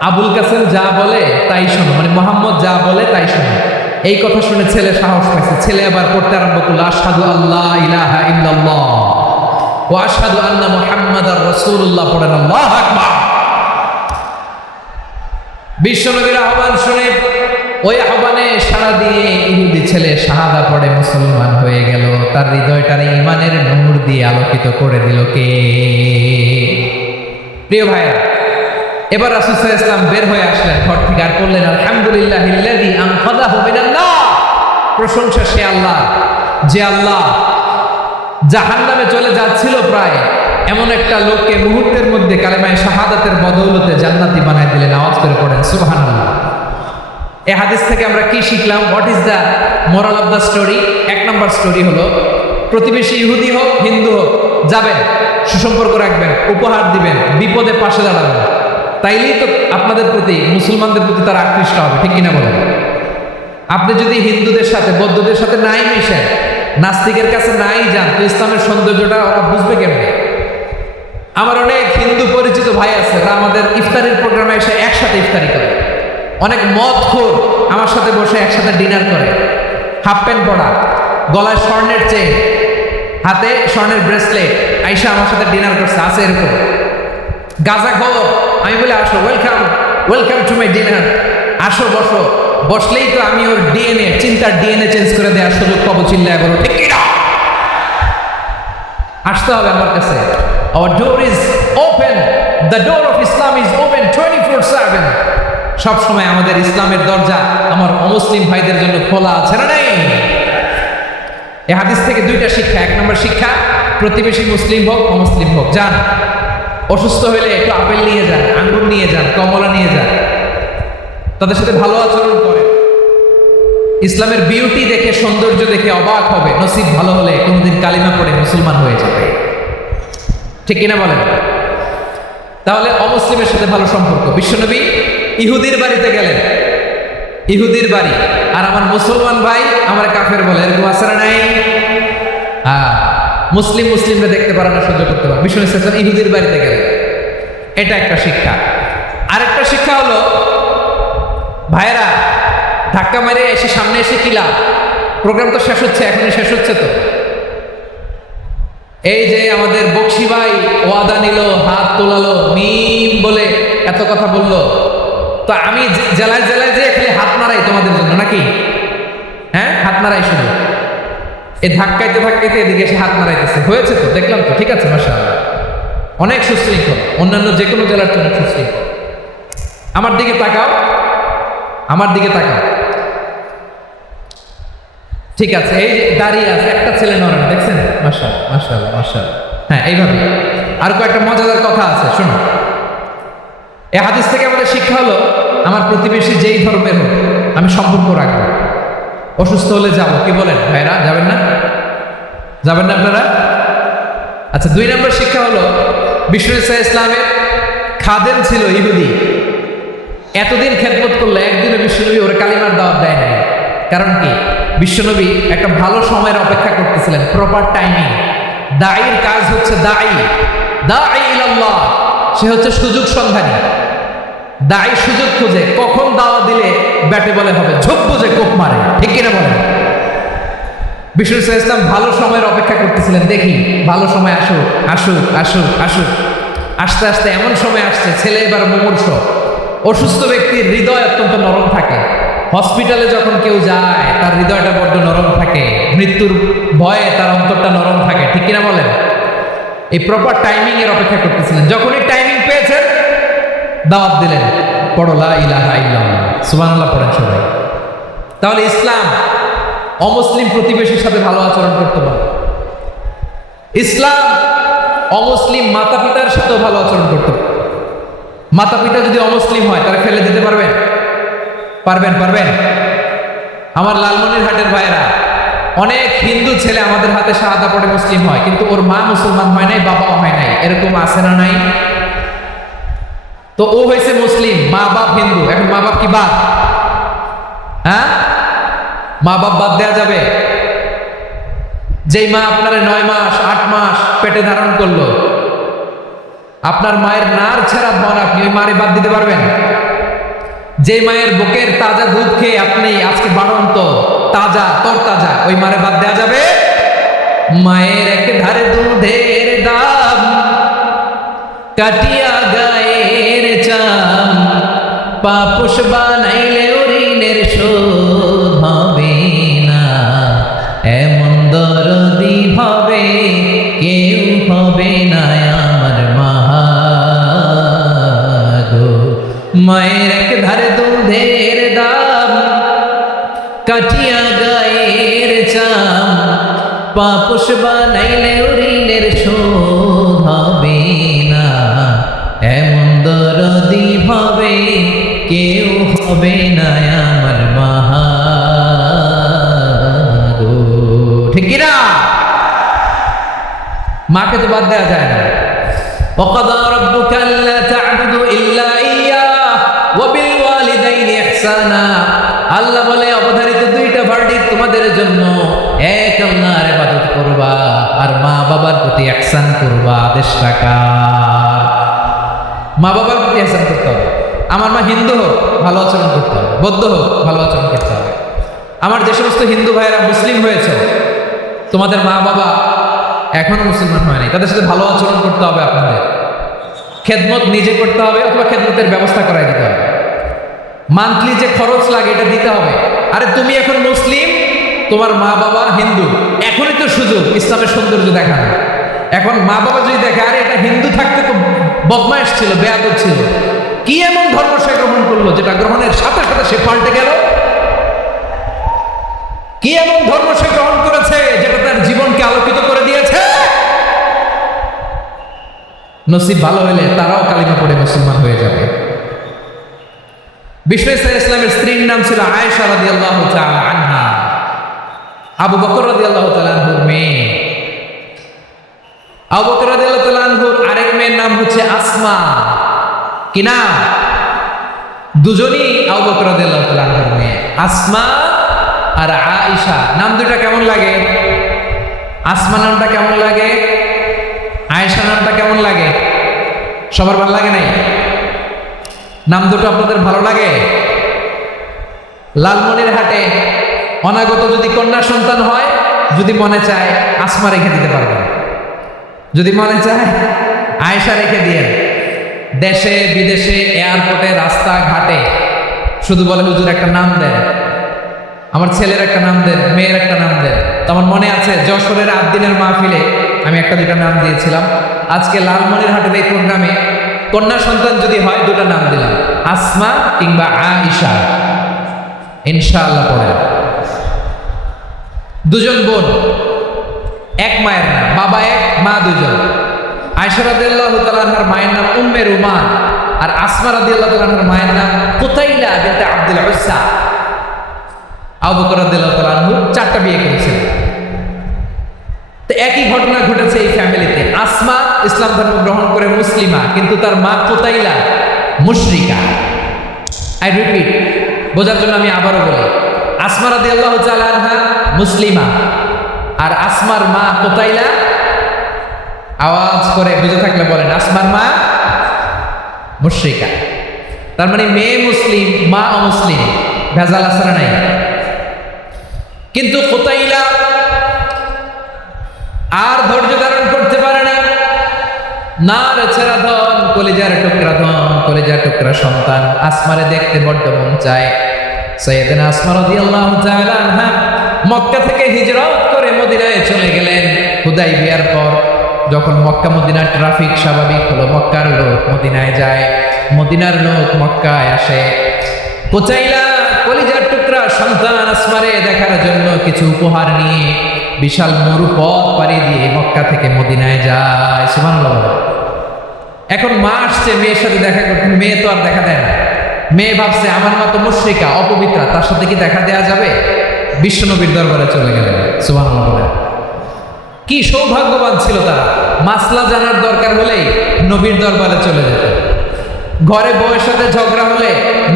আবুল কাসিম যা বলে তাই শোনো, মানে মোহাম্মদ যা বলে তাই শোনো। এই কথা শুনে ছেলে সাহস পাইছে, ছেলে আবার পড়তে আরম্ভ করলো আশহাদু আল্লাহ ইলাহা ইল্লাল্লাহ ওয়া আশহাদু আন্না মুহাম্মাদার রাসূলুল্লাহ, পড়েন আল্লাহু আকবার। বিশ্বনবীর আহ্বান শুনে ওই আহ্বানে সাড়া দিয়ে ইহুদি ছেলে শাহাদা পড়ে মুসলমান হয়ে গেল। তার হৃদয়টারে ঈমানের নূর দিয়ে আলোকিত করে দিল কে? প্রিয় ভাইরা, এবার রাসূল সাল্লাল্লাহু আলাইহি ওয়াসাল্লাম বের হয়ে আসলেন ঘর থেকে, আর বললেন আলহামদুলিল্লাহিল্লাযী আনকাযাহু মিনান নার, প্রশংসা সে আল্লাহ, যে আল্লাহ জাহান্নামে চলে যাচ্ছিল প্রায় এমন একটা লোককে মুহূর্তের মধ্যে কালেমায়ে শাহাদাতের বদৌলতে জান্নাতি বানায় দিলেন। আওয়াজ করে পড়েন সুবহানাল্লাহ। এই হাদিস থেকে আমরা কি শিখলাম? What is the moral of the story? এক নম্বর স্টোরি হলো, প্রতিবেশী ইহুদি হোক হিন্দু হোক, যাবেন, সুসম্পর্ক রাখবেন, উপহার দিবেন, বিপদে পাশে দাঁড়াবেন, তাইলেই তো আপনাদের প্রতি, মুসলমানদের প্রতি তারা আকৃষ্ট হবে, ঠিক কিনা বলেন? আপনি যদি হিন্দুদের সাথে বৌদ্ধদের সাথে নাই মিশেন, নাস্তিকের কাছে নাই যান, তো ইসলামের সৌন্দর্যটা ওরা বুঝবে কেমনে? আমার অনেক হিন্দু পরিচিত ভাই আছে, ওরা আমাদের ইফতারির প্রোগ্রামে এসে একসাথে ইফতারি করে। অনেক মদখোর আমার সাথে বসে একসাথে ডিনার করে, হাফ প্যান্ট পরা, গলায় স্বর্ণের চেন, হাতে স্বর্ণের ব্রেসলেট, আইসা আমার সাথে ডিনার করছে, আছে এরকম। গাঁজা খাও, আমি বলে আসো, welcome welcome to my dinner, আসো বসো। বসলেই তো আমি ওর ডিএনএ, চিন্তার ডিএনএ চেঞ্জ করে দেওয়ার সুযোগ পাবো, চিল্লায় বলো ঠিক কিনা? আসতে হবে আমার কাছে। Our door is open, the door of Islam is open 24/7। সব সময় আমাদের ইসলামের দরজা আমার অমুসলিম ভাইদের জন্য খোলা আছে না নাই? এই হাদিস থেকে দুইটা শিক্ষা। এক নম্বর শিক্ষা, প্রতিবেশী মুসলিম হোক অমুসলিম হোক, যান, অসুস্থ হলে একটু আপেল নিয়ে যান, আঙ্গুর নিয়ে যান, কমলা নিয়ে যান, তাদের সাথে ভালো আচরণ করে। ইসলামের বিউটি দেখে, সৌন্দর্য দেখে অবাক হবে, নসিব ভালো হলে কোনোদিন কালিমা পড়ে মুসলমান হয়ে যাবে, ঠিক কিনা বলেন? তাহলে অমুসলিমের সাথে ভালো সম্পর্ক। বিশ্বনবী ইহুদির বাড়িতে গেলেন, ইহুদির বাড়ি, আর আমার মুসলমান ভাই আমার কাফের বলে, এরকম আছে না নাই? মুসলিমরা দেখতে পারে না, সহ্য করতে পারে। বিশ্বনবী সাল্লাল্লাহু আলাইহি ওয়াসাল্লাম ইহুদির বাড়িতে গেলেন, এটা একটা শিক্ষা। আরেকটা শিক্ষা হলো, ভাইয়েরা ধাক্কা মেরে এসে সামনে এসে কি লাভ? প্রোগ্রাম তো শেষ হচ্ছে, এখনই শেষ হচ্ছে তো। এই যে আমাদের বকশি ভাই ওয়াদা নিল, হাত তোলালো, মিম বলে এত কথা বললো, তো আমি জেলায় জেলায় যে খালি হাত নাড়াই তোমাদের জন্য নাকি? হ্যাঁ, হাত নাড়াই শুধু। এই ধাক্কাইতে ধাক্কাইতে এদিকে এসে হাত নাড়াইতেছে, হয়েছে তো, দেখলাম তো, ঠিক আছে, মাশাআল্লাহ, অনেক সুশৃঙ্খল, অন্যান্য যে কোনো জেলার জন্য সুশৃঙ্খল। আমার দিকে তাকাও, আমার দিকে তাকাও, ঠিক আছে। এই যে দাঁড়িয়ে আছে, একটা ছেলে নড়ে না, দেখছেন? মাশাআল্লাহ মাশাআল্লাহ মাশাআল্লাহ। হ্যাঁ, এইভাবে। আর কয়েকটা মজাদার কথা আছে, শুনো। এই হাদিস থেকে আমাদের শিক্ষা হলো, আমার প্রতিবেশী যেই ধর্মের হোক আমি সম্পর্ক রাখবো। অসুস্থ হলে যাবো, কি বলেন ভাইরা? যাবেন না? যাবেন না আপনারা? আচ্ছা, 2 নম্বর শিক্ষা হলো, বিশ্বনবী সাল্লাল্লাহু আলাইহি ওয়াসাল্লামের খাদেম ছিল ইহুদি। এতদিন খেদমত করলে একদিনে বিশ্বনবী ওর কালিমার দাওয়াত দেয় নাই। কারণ কি? বিশ্বনবী একটা ভালো সময়ের অপেক্ষা করতেছিলেন, প্রপার টাইমিং। দাঈর কাজ হচ্ছে দাঈ ইলাল্লাহ, সে হচ্ছে সুযোগ সন্ধানী। দাঈ সুযোগ খোঁজে, কখন দাওয়াত দিলে ব্যাটে বলে হবে, ঝোপ বুঝে কোপ মারে, ঠিক কিনা বলেন? বিশ্বনবী সাল্লাল্লাহু আলাইহি ওয়াসাল্লাম ভালো সময়ের অপেক্ষা করতেছিলেন, দেখি ভালো সময় আসুক আসুক আসুক আসুক। আস্তে আস্তে এমন সময় আসছে, ছেলে এবার মুমূর্ষ। অসুস্থ ব্যক্তির হৃদয় অত্যন্ত নরম থাকে। হসপিটালে যখন কেউ যায় তার হৃদয়টা বড্ড নরম থাকে, মৃত্যুর ভয়ে তার অন্তরটা নরম থাকে, ঠিক কিনা বলেন? এই প্রপার টাইমিং এর অপেক্ষা করতেছিলেন। যখনই টাইমিং পেয়েছেন, দাওয়াত দিলেন, পড়ো লা ইলাহা ইল্লাল্লাহ, সুবহানাল্লাহ পড়েন সবাই। তাহলে ইসলাম অমুসলিম প্রতিবেশীর সাথে ভালো আচরণ করতে পারে। ইসলাম অমুসলিম মাতা পিতার সাথেও ভালো আচরণ করতে পারে। মাতা পিতা যদি অমুসলিম হয়, তারা ফেলে দিতে পারবেন? পারবেন? পারবেন? আমার লালমনিরহাটের ভাইরা, অনেক হিন্দু ছেলে আমাদের হাতে শাহাদা পড়ে মুসলিম হয়, কিন্তু ওর মা মুসলমান হয় নাই, বাবাও হয় নাই, এরকম আছে না নাই? তো ও হয়েছে মুসলিম, মা বাপ হিন্দু, এখন মা বাপ কি বাদ? হ্যাঁ, মা বাপ বাদ দেয়া যাবে? যেই মা আপনারা 9 মাস 8 মাস পেটে ধারণ করলো, আপনার মায়ের নার ছেড়া ধন, আপনি ওই মারে বাদ দিতে পারবেন? যে মায়ের বুকের তাজা দুধ খেয়ে আপনি আজকে বাড়ন্ত তাজা তরতাজা, ওই মারে বাদ দেওয়া যাবে? মায়ের এক ধারে দুধের দাম, কাটিয়া গায়ের চাম, পাপোশ বানাইলে ঋণের শোধ হবে না, এমন দরদি হবে কেউ হবে না আমার মা গো। মায়ের এক ধারে দুধের দাম, কাটিয়া গায়ের চাম, পাপোশ বানাইলে ঋণের শোধ হবে না, এমন দরদি হবে কেউ হবে না আমার মা গো, ঠিক কিনা? মাকে তো বাদ দেওয়া যায় না। وَقَضَى رَبُّكَ أَلَّا تَعْبُدُوا إِلَّا إِيَّاهُ وَبِالْوَالِدَيْنِ إِحْسَانًا। আল্লাহ বলে, অবধারিত তোমাদের জন্য এক আল্লাহর ইবাদত করবা আর মা বাবার প্রতি ইহসান করবা। আদেশটা কার? মা বাবার প্রতি ইহসান করতে হবে। আমার মা হিন্দু হোক, ভালো আচরণ করতে হবে। বৌদ্ধ হোক, ভালো আচরণ করতে হবে। আমার যে সমস্ত হিন্দু ভাইয়েরা মুসলিম হয়েছে, তোমাদের মা বাবা এখনো মুসলমান হয় নাই, তাদের সাথে ভালো আচরণ করতে হবে। আপনাদের খেদমত নিজে করতে হবে অথবা খেদমতের ব্যবস্থা করাই দিতে হবে। মান্থলি যে খরচ লাগে এটা দিতে হবে। আরে তুমি এখন মুসলিম, তোমার মা বাবা হিন্দু, এখনই তো সুযোগ ইসলামের সৌন্দর্য দেখানো। এখন মা বাবা যদি দেখে আরে এটা হিন্দু থাকতে তো বদমাইশ ছিল, বেয়াদব ছিল, কি এমন ধর্ম সে গ্রহণ করলো যেটা গ্রহণের সাথে সাথে সে পাল্টে গেল? কি এমন ধর্ম সে গ্রহণ করেছে যেটা তার জীবনকে আলোকিত করে দিয়েছে? নসিব ভালো হলে তারাও কালিমা পড়ে মুসলমান হয়ে যাবে। বিষ্ণু ইসলামের স্ত্রীর নাম ছিল আয়েশা রাদিয়াল্লাহু তাআলা আনহা, আবু বকর রাদিয়াল্লাহু তাআলা আনহুর মেয়ে। আবু বকর রাদিয়াল্লাহু তাআলা আনহুর আরেক মেয়ের নাম হচ্ছে আসমা। কি নাম? দুজনই আবু বকর রাদিয়াল্লাহু তাআলা আনহুর মেয়ে, আসমা আর আয়েশা। নাম দুটা কেমন লাগে? আসমা নামটা কেমন লাগে? আয়েশা নামটা কেমন লাগে? সবার ভালো লাগে নাই? নাম দুটো আপনাদের ভালো লাগে? লালমনিরহাটে অনাগত যদি কন্যা সন্তান হয়, যদি মনে চায় আসমা রেখে দিতে পারবেন, যদি মনে চায় আয়েশা রেখে দিয়ে। দেশে বিদেশে এয়ারপোর্টে রাস্তাঘাটে শুধু বলে হুজুর একটা নাম দেন, আমার ছেলের একটা নাম দেন, মেয়ের একটা নাম দেন। তো আমার মনে আছে যশোরের আবদিনের মাহফিলে আমি একটা দুটা নাম দিয়েছিলাম। আজকে লালমনিরহাটের এই প্রোগ্রামে কন্যা সন্তান যদি হয় দুটো নাম দিলাম, আসমা কিংবা আয়েশা। ইনশাআল্লাহ পড়ে। দুজন বোন, এক মায়ের নাম, বাবা এক মা দুজন। আয়েশা রাদিয়াল্লাহু তাআলা আনহার মায়ের নাম উম্মে রুমান, আর আসমা রাদিয়াল্লাহু তাআলা আনহার মায়ের নাম কুতাইলা বিনতে আব্দুল উজ্জা। আবু বকর রাদিয়াল্লাহু তাআলা আনহু 4টা বিয়ে করেছিলেন। তো একই ঘটনা ঘটেছে এই ফ্যামিলিতে। আসমা ইসলাম ধর্ম গ্রহণ করে মুসলিমা, কিন্তু তার মা কুতাইলা মুশরিকা। আই রিপিট, বোঝার জন্য আমি আবারও বলি, আসমা রাদিয়াল্লাহু তাআলা আনহা মুসলিমা, আর আসমার মা কুতাইলা। আওয়াজ করে বুঝে থাকলে বলেন, আসমার মা মুশরিকা। তার মানে মেয়ে মুসলিম, মা অমুসলিম। ভেজাল আছে না নাই? কিন্তু কুতাইলা আর ধৈর্য ধারণ করতে পারে না। না রে ছেড়া ধন, কলিজার টুকরা ধন, কলিজার টুকরা সন্তান আসমারে দেখতে বড্ড মন চায়। সাইয়েদনা আসমা রাদিয়াল্লাহু তাআলা আনহা মক্কা থেকে হিজরত করে মদিনায় চলে গেলেন। হুদাইবিয়ার পর যখন মক্কা মদিনার ট্রাফিক স্বাভাবিক হলো, মক্কার লোক মদিনায় যায়, মদিনার লোক মক্কায় আসে। কুতাইলা কলিজার টুকরা সন্তান আসমারে দেখার জন্য কিছু উপহার নিয়ে বিশাল মরু পথ পাড়ি দিয়ে মক্কা থেকে মদিনায় যায়। সুবহানাল্লাহ। এখন মা আসছে মেয়ের সাথে দেখা করতে, মেয়ে তো আর দেখা দেয় না। মেয়ে ভাবছে আমার মা তো মুশরিকা, অপবিত্রা, তার সাথে কি দেখা দেয়া যাবে? বিশ্বনবীর দরবারে চলে গেলেন। সুবহানাল্লাহ। কি সৌভাগ্যবান ছিল তারা, মাসলা জানার দরকার হলেই নবীর দরবারে চলে যেত। ঘরে বউয়ের সাথে ঝগড়া হলে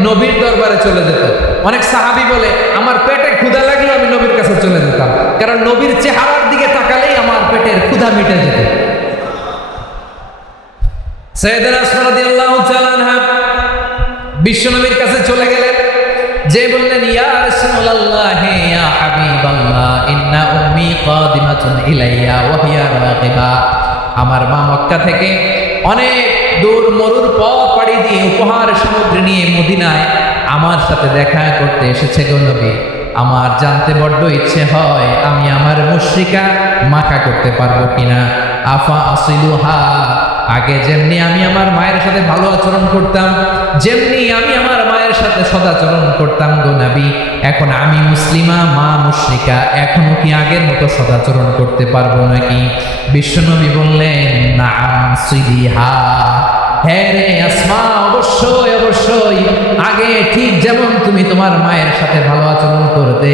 নবীর দরবারে চলে যেত। অনেক সাহাবী বলে আমার পেটে ক্ষুধা লাগলে আমি নবীর কাছে চলে যেতাম, কারণ নবীর চেহারার দিকে তাকালেই আমার পেটের ক্ষুধা মিটে যেত। সাইয়েদনা আসমা রাদিয়াল্লাহু তাআলা আনহা বিশ্বনবীর কাছে চলে গেলেন, যে বললেন ইয়া রাসূলুল্লাহ ইয়া হাবিবাল্লাহ ইন্না উম্মি কাদিমাতুন ইলাইয়া ওয়া হিয়া রাগিবা। আমার মা মক্কা থেকে অনেক দূর মরুর পথ পাড়ি দিয়ে উপহার সামগ্রী নিয়ে মদিনায় আমার সাথে দেখা করতে এসেছে গো নবী। আমার জানতে বড্ড ইচ্ছে হয় আমি আমার মুশরিকা মাখা করতে পারবো কিনা। আফা আসিলুহা, আগে যেমনি আমি আমার মায়ের সাথে ভালো আচরণ করতাম, যেমনি আমি আমার মায়ের সাথে সদাচরণ করতাম গো নবী, এখন আমি মুসলিমা, মা মুশরিকা, এখনো কি আগের মতো সদাচরণ করতে পারবো নাকি? বিশ্বনবী বললেন নাআম সিলিহা, হ্যাঁ রে আসমা, অবশ্যই অবশ্যই, আগে ঠিক যেমন তুমি তোমার মায়ের সাথে ভালো আচরণ করতে,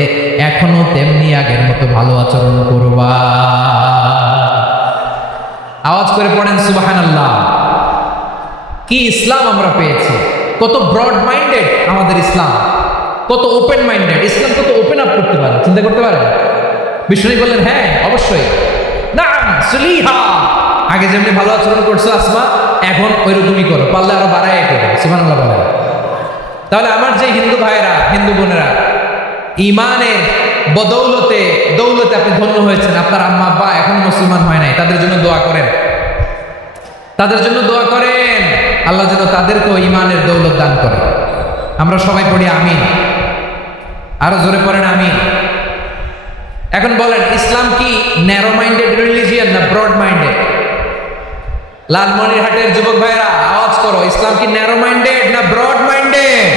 এখনো তেমনি আগের মতো ভালো আচরণ করবা। আওয়াজ করে পড়েন সুবহানাল্লাহ। কি ইসলাম আমরা পেয়েছি! কত ব্রড মাইন্ডেড আমাদের ইসলাম, কত ওপেন মাইন্ডেড ইসলাম, কত ওপেন আপ করতে পারেন, চিন্তা করতে পারেন? বিষ্ণু বললেন হ্যাঁ অবশ্যই। নাম সুলিহা, আগে যেমনি ভালো আচরণ করছো আসমা, এখন ওইরকমই করো, পারলে আরো বাড়াই করো। সুবহানাল্লাহ বলেন। তাহলে আমার যে হিন্দু ভাইয়েরা, হিন্দু বোনেরা, ইমানের বদৌলতে দৌলতে আপনি ধন্য হয়েছেন, আপনার আম্মা আব্বা এখন মুসলমান হয় নাই, তাদের জন্য দোয়া করেন, তাদের জন্য দোয়া করেন, আল্লাহ যেন তাদেরকেও ইমানের দৌলত দান করে। আমরা সবাই পড়ি আমিন, আরো জোরে পড়েন আমিন। এখন বলেন, ইসলাম কি ন্যারো মাইন্ডেড রিলিজিয়ান না ব্রড মাইন্ডেড? লালমনিরহাটের যুবক ভাইরা আওয়াজ করো, ইসলাম কি ন্যারো মাইন্ডেড না ব্রড মাইন্ডেড?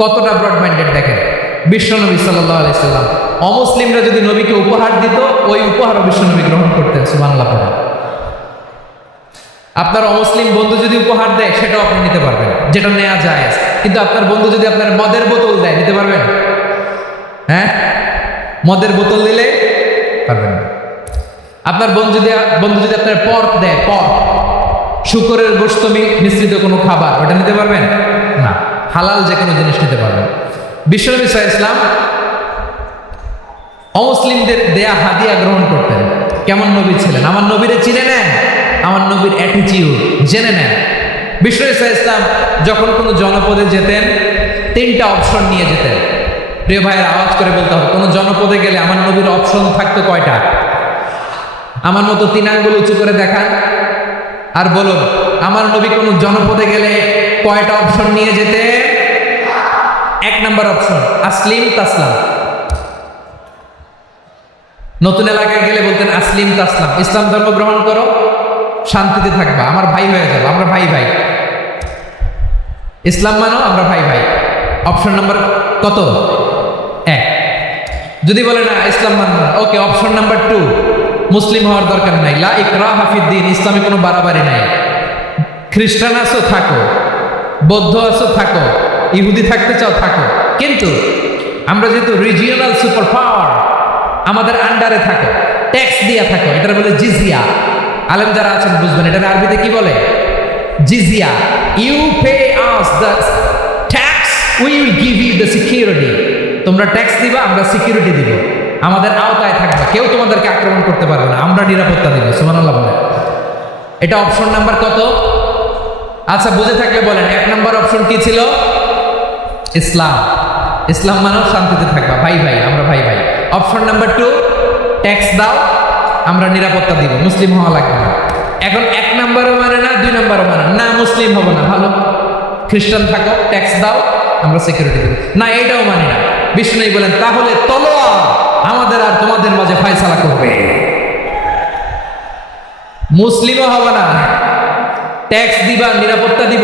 কতটা ব্রড মাইন্ডেড দেখেন, বিশ্বনবী সাল্লাল্লাহু আলাইহি সাল্লাম অমুসলিমরা যদি নবীকে উপহার দিত, ওই উপহারও বিশ্বনবী গ্রহণ করতেন। সুবহানাল্লাহ পড়েন। আপনার অমুসলিম বন্ধু যদি উপহার দেয়, সেটাও আপনি নিতে পারবেন, যেটা নেওয়া যায়। কিন্তু আপনার বন্ধু যদি আপনার মদের বোতল দেয়, নিতে পারবেন? হ্যাঁ, মদের বোতল দিলে পারবেন না। আপনার বন্ধু যদি আপনার পর্ক দেয়, পর্ক, শুকরের গোশত মিশ্রিত কোনো খাবার, ওটা নিতে পারবেন না। হালাল যে কোনো জিনিস নিতে পারবেন। বিশ্বনবী সাল্লাল্লাহু আলাইহি ওয়াসাল্লাম অমুসলিমদের দেয়া হাদিয়া গ্রহণ করতেন। কেমন নবী ছিলেন? আমার নবীরে চিনে নেন, আমার নবীর অ্যাটিটিউড জেনে নেন। বিশ্বনবী সাল্লাল্লাহু আলাইহি ওয়াসাল্লাম যখন কোনো জনপদে যেতেন, 3টা অপশন নিয়ে যেতেন। প্রিয় ভাইয়ের আওয়াজ করে বলতে হবে, কোনো জনপদে গেলে আমার নবীর অপশন থাকতো কয়টা? আমার মতো 3 আঙ্গুল উঁচু করে দেখান আর বলুন, আমার নবী কোন জনপদে গেলে কয়টা অপশন নিয়ে যেতে? 1 নাম্বার অপশন আসলিম তাসলাম। নতুন এলাকায় গেলে বলতেন আসলিম তাসলাম, ইসলাম ধর্ম গ্রহণ করো, শান্তিতে থাকবা, আমার ভাই হয়ে যাবো, আমরা ভাই ভাই। ইসলাম মানো, আমরা ভাই ভাই। অপশন নাম্বার কত? 1। যদি বলে না ইসলাম মানবো না, ওকে, অপশন নাম্বার 2, মুসলিম হওয়ার দরকার নাই, লা ইকরাহা ফিদ্দিন, ইসলামে কোনো বাড়াবাড়ি নাই। খ্রিস্টান আছো থাকো, বৌদ্ধ আছো থাকো, ইহুদি থাকতে চাও থাকো, কিন্তু আমরা যেহেতু রিজিওনাল সুপার পাওয়ার, আমাদের আন্ডারে থাকো, ট্যাক্স দিয়া থাকো, এটা বলে জিজিয়া। আলেম যারা আছেন বুঝবেন, এটা আরবিতে কি বলে? জিজিয়া। You pay us the tax, we will give you the security. তোমরা ট্যাক্স দিবা, আমরা সিকিউরিটি দিব, আমাদের আওতায় থাকবে, কেউ তোমাদেরকে আক্রমণ করতে পারবে না, আমরা নিরাপত্তা দিব। সুবহানাল্লাহ বলে। এটা অপশন নাম্বার কত? আচ্ছা, বুঝে থাকলে বলেন 1 নাম্বার অপশন কি ছিল? ইসলাম। ইসলাম মানো শান্তিতে থাকবা, ভাই ভাই, আমরা ভাই ভাই। অপশন নাম্বার 2, ট্যাক্স দাও, আমরা নিরাপত্তা দিব, মুসলিম হওয়া লাগবে না। এখন 1 নাম্বারও মানে না, 2 নাম্বারও মানে না, মুসলিম হবো না, ভালো, খ্রিস্টান থাকো, ট্যাক্স দাও, আমরা সিকিউরিটি দেব না, এইটাও মানি না। বিষ্ণু বলেন, তাহলে তলোয়ার আমাদের আর তোমাদের মাঝে ফয়সালা করবে। মুসলিমও হবে না, ট্যাক্স দিবা, নিরাপত্তা দিব,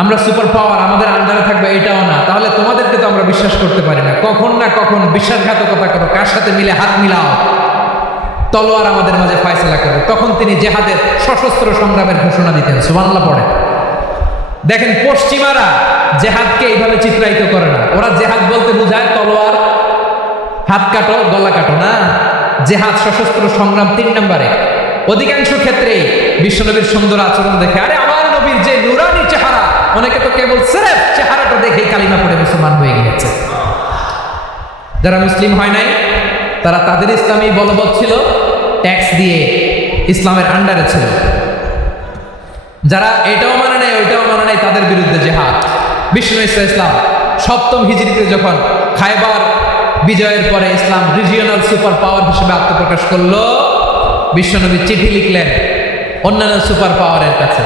আমরা সুপার পাওয়ার, আমাদের আন্ডারে থাকবে, এটাও না। তাহলে তোমাদেরকে তো আমরা বিশ্বাস করতে পারি না, কখন না কখন বিশ্বাসঘাতকতা করো, কার সাথে মিলে হাত মিলাও, তলোয়ার আমাদের মাঝে ফয়সালা করবে। তখন তিনি জেহাদের সশস্ত্র সংগ্রামের ঘোষণা দিতেন। সুবহানাল্লাহ পড়ে। দেখেন, পশ্চিমারা জেহাদকে এইভাবে চিত্রায়িত করে না। ওরা জেহাদ বলতে বোঝায় তলোয়ার, হাত কাটো, গলা কাটো, না। জেহাদ সশস্ত্র সংগ্রাম 3 নম্বরে। অধিকাংশ ক্ষেত্রে বিশ্বনবীর সুন্দর আচরণ দেখে, আরে আমার নবীর যে নুরানি চেহারা, অনেকে তো কেবল সিরেফ চেহারাটা দেখেই কালিমা পড়ে মুসলমান হয়ে গিয়েছে। যারা মুসলিম হয় নাই, তারা তাদের ইসলামী বলবৎ ছিল, ট্যাক্স দিয়ে ইসলামের আন্ডারে ছিল। যারা এটাও মানে নাই, ওইটাও মানে নাই, তাদের বিরুদ্ধে জেহাদ। বিষ্ণু ইসলাম 7ম হিজরিতে যখন খায়বার বিজয়ের পরে ইসলাম রিজিওনাল সুপার পাওয়ার হিসেবে আত্মপ্রকাশ করলো, বিশ্বনবী চিঠি লিখলেন অন্যান্য সুপার পাওয়ারের কাছে,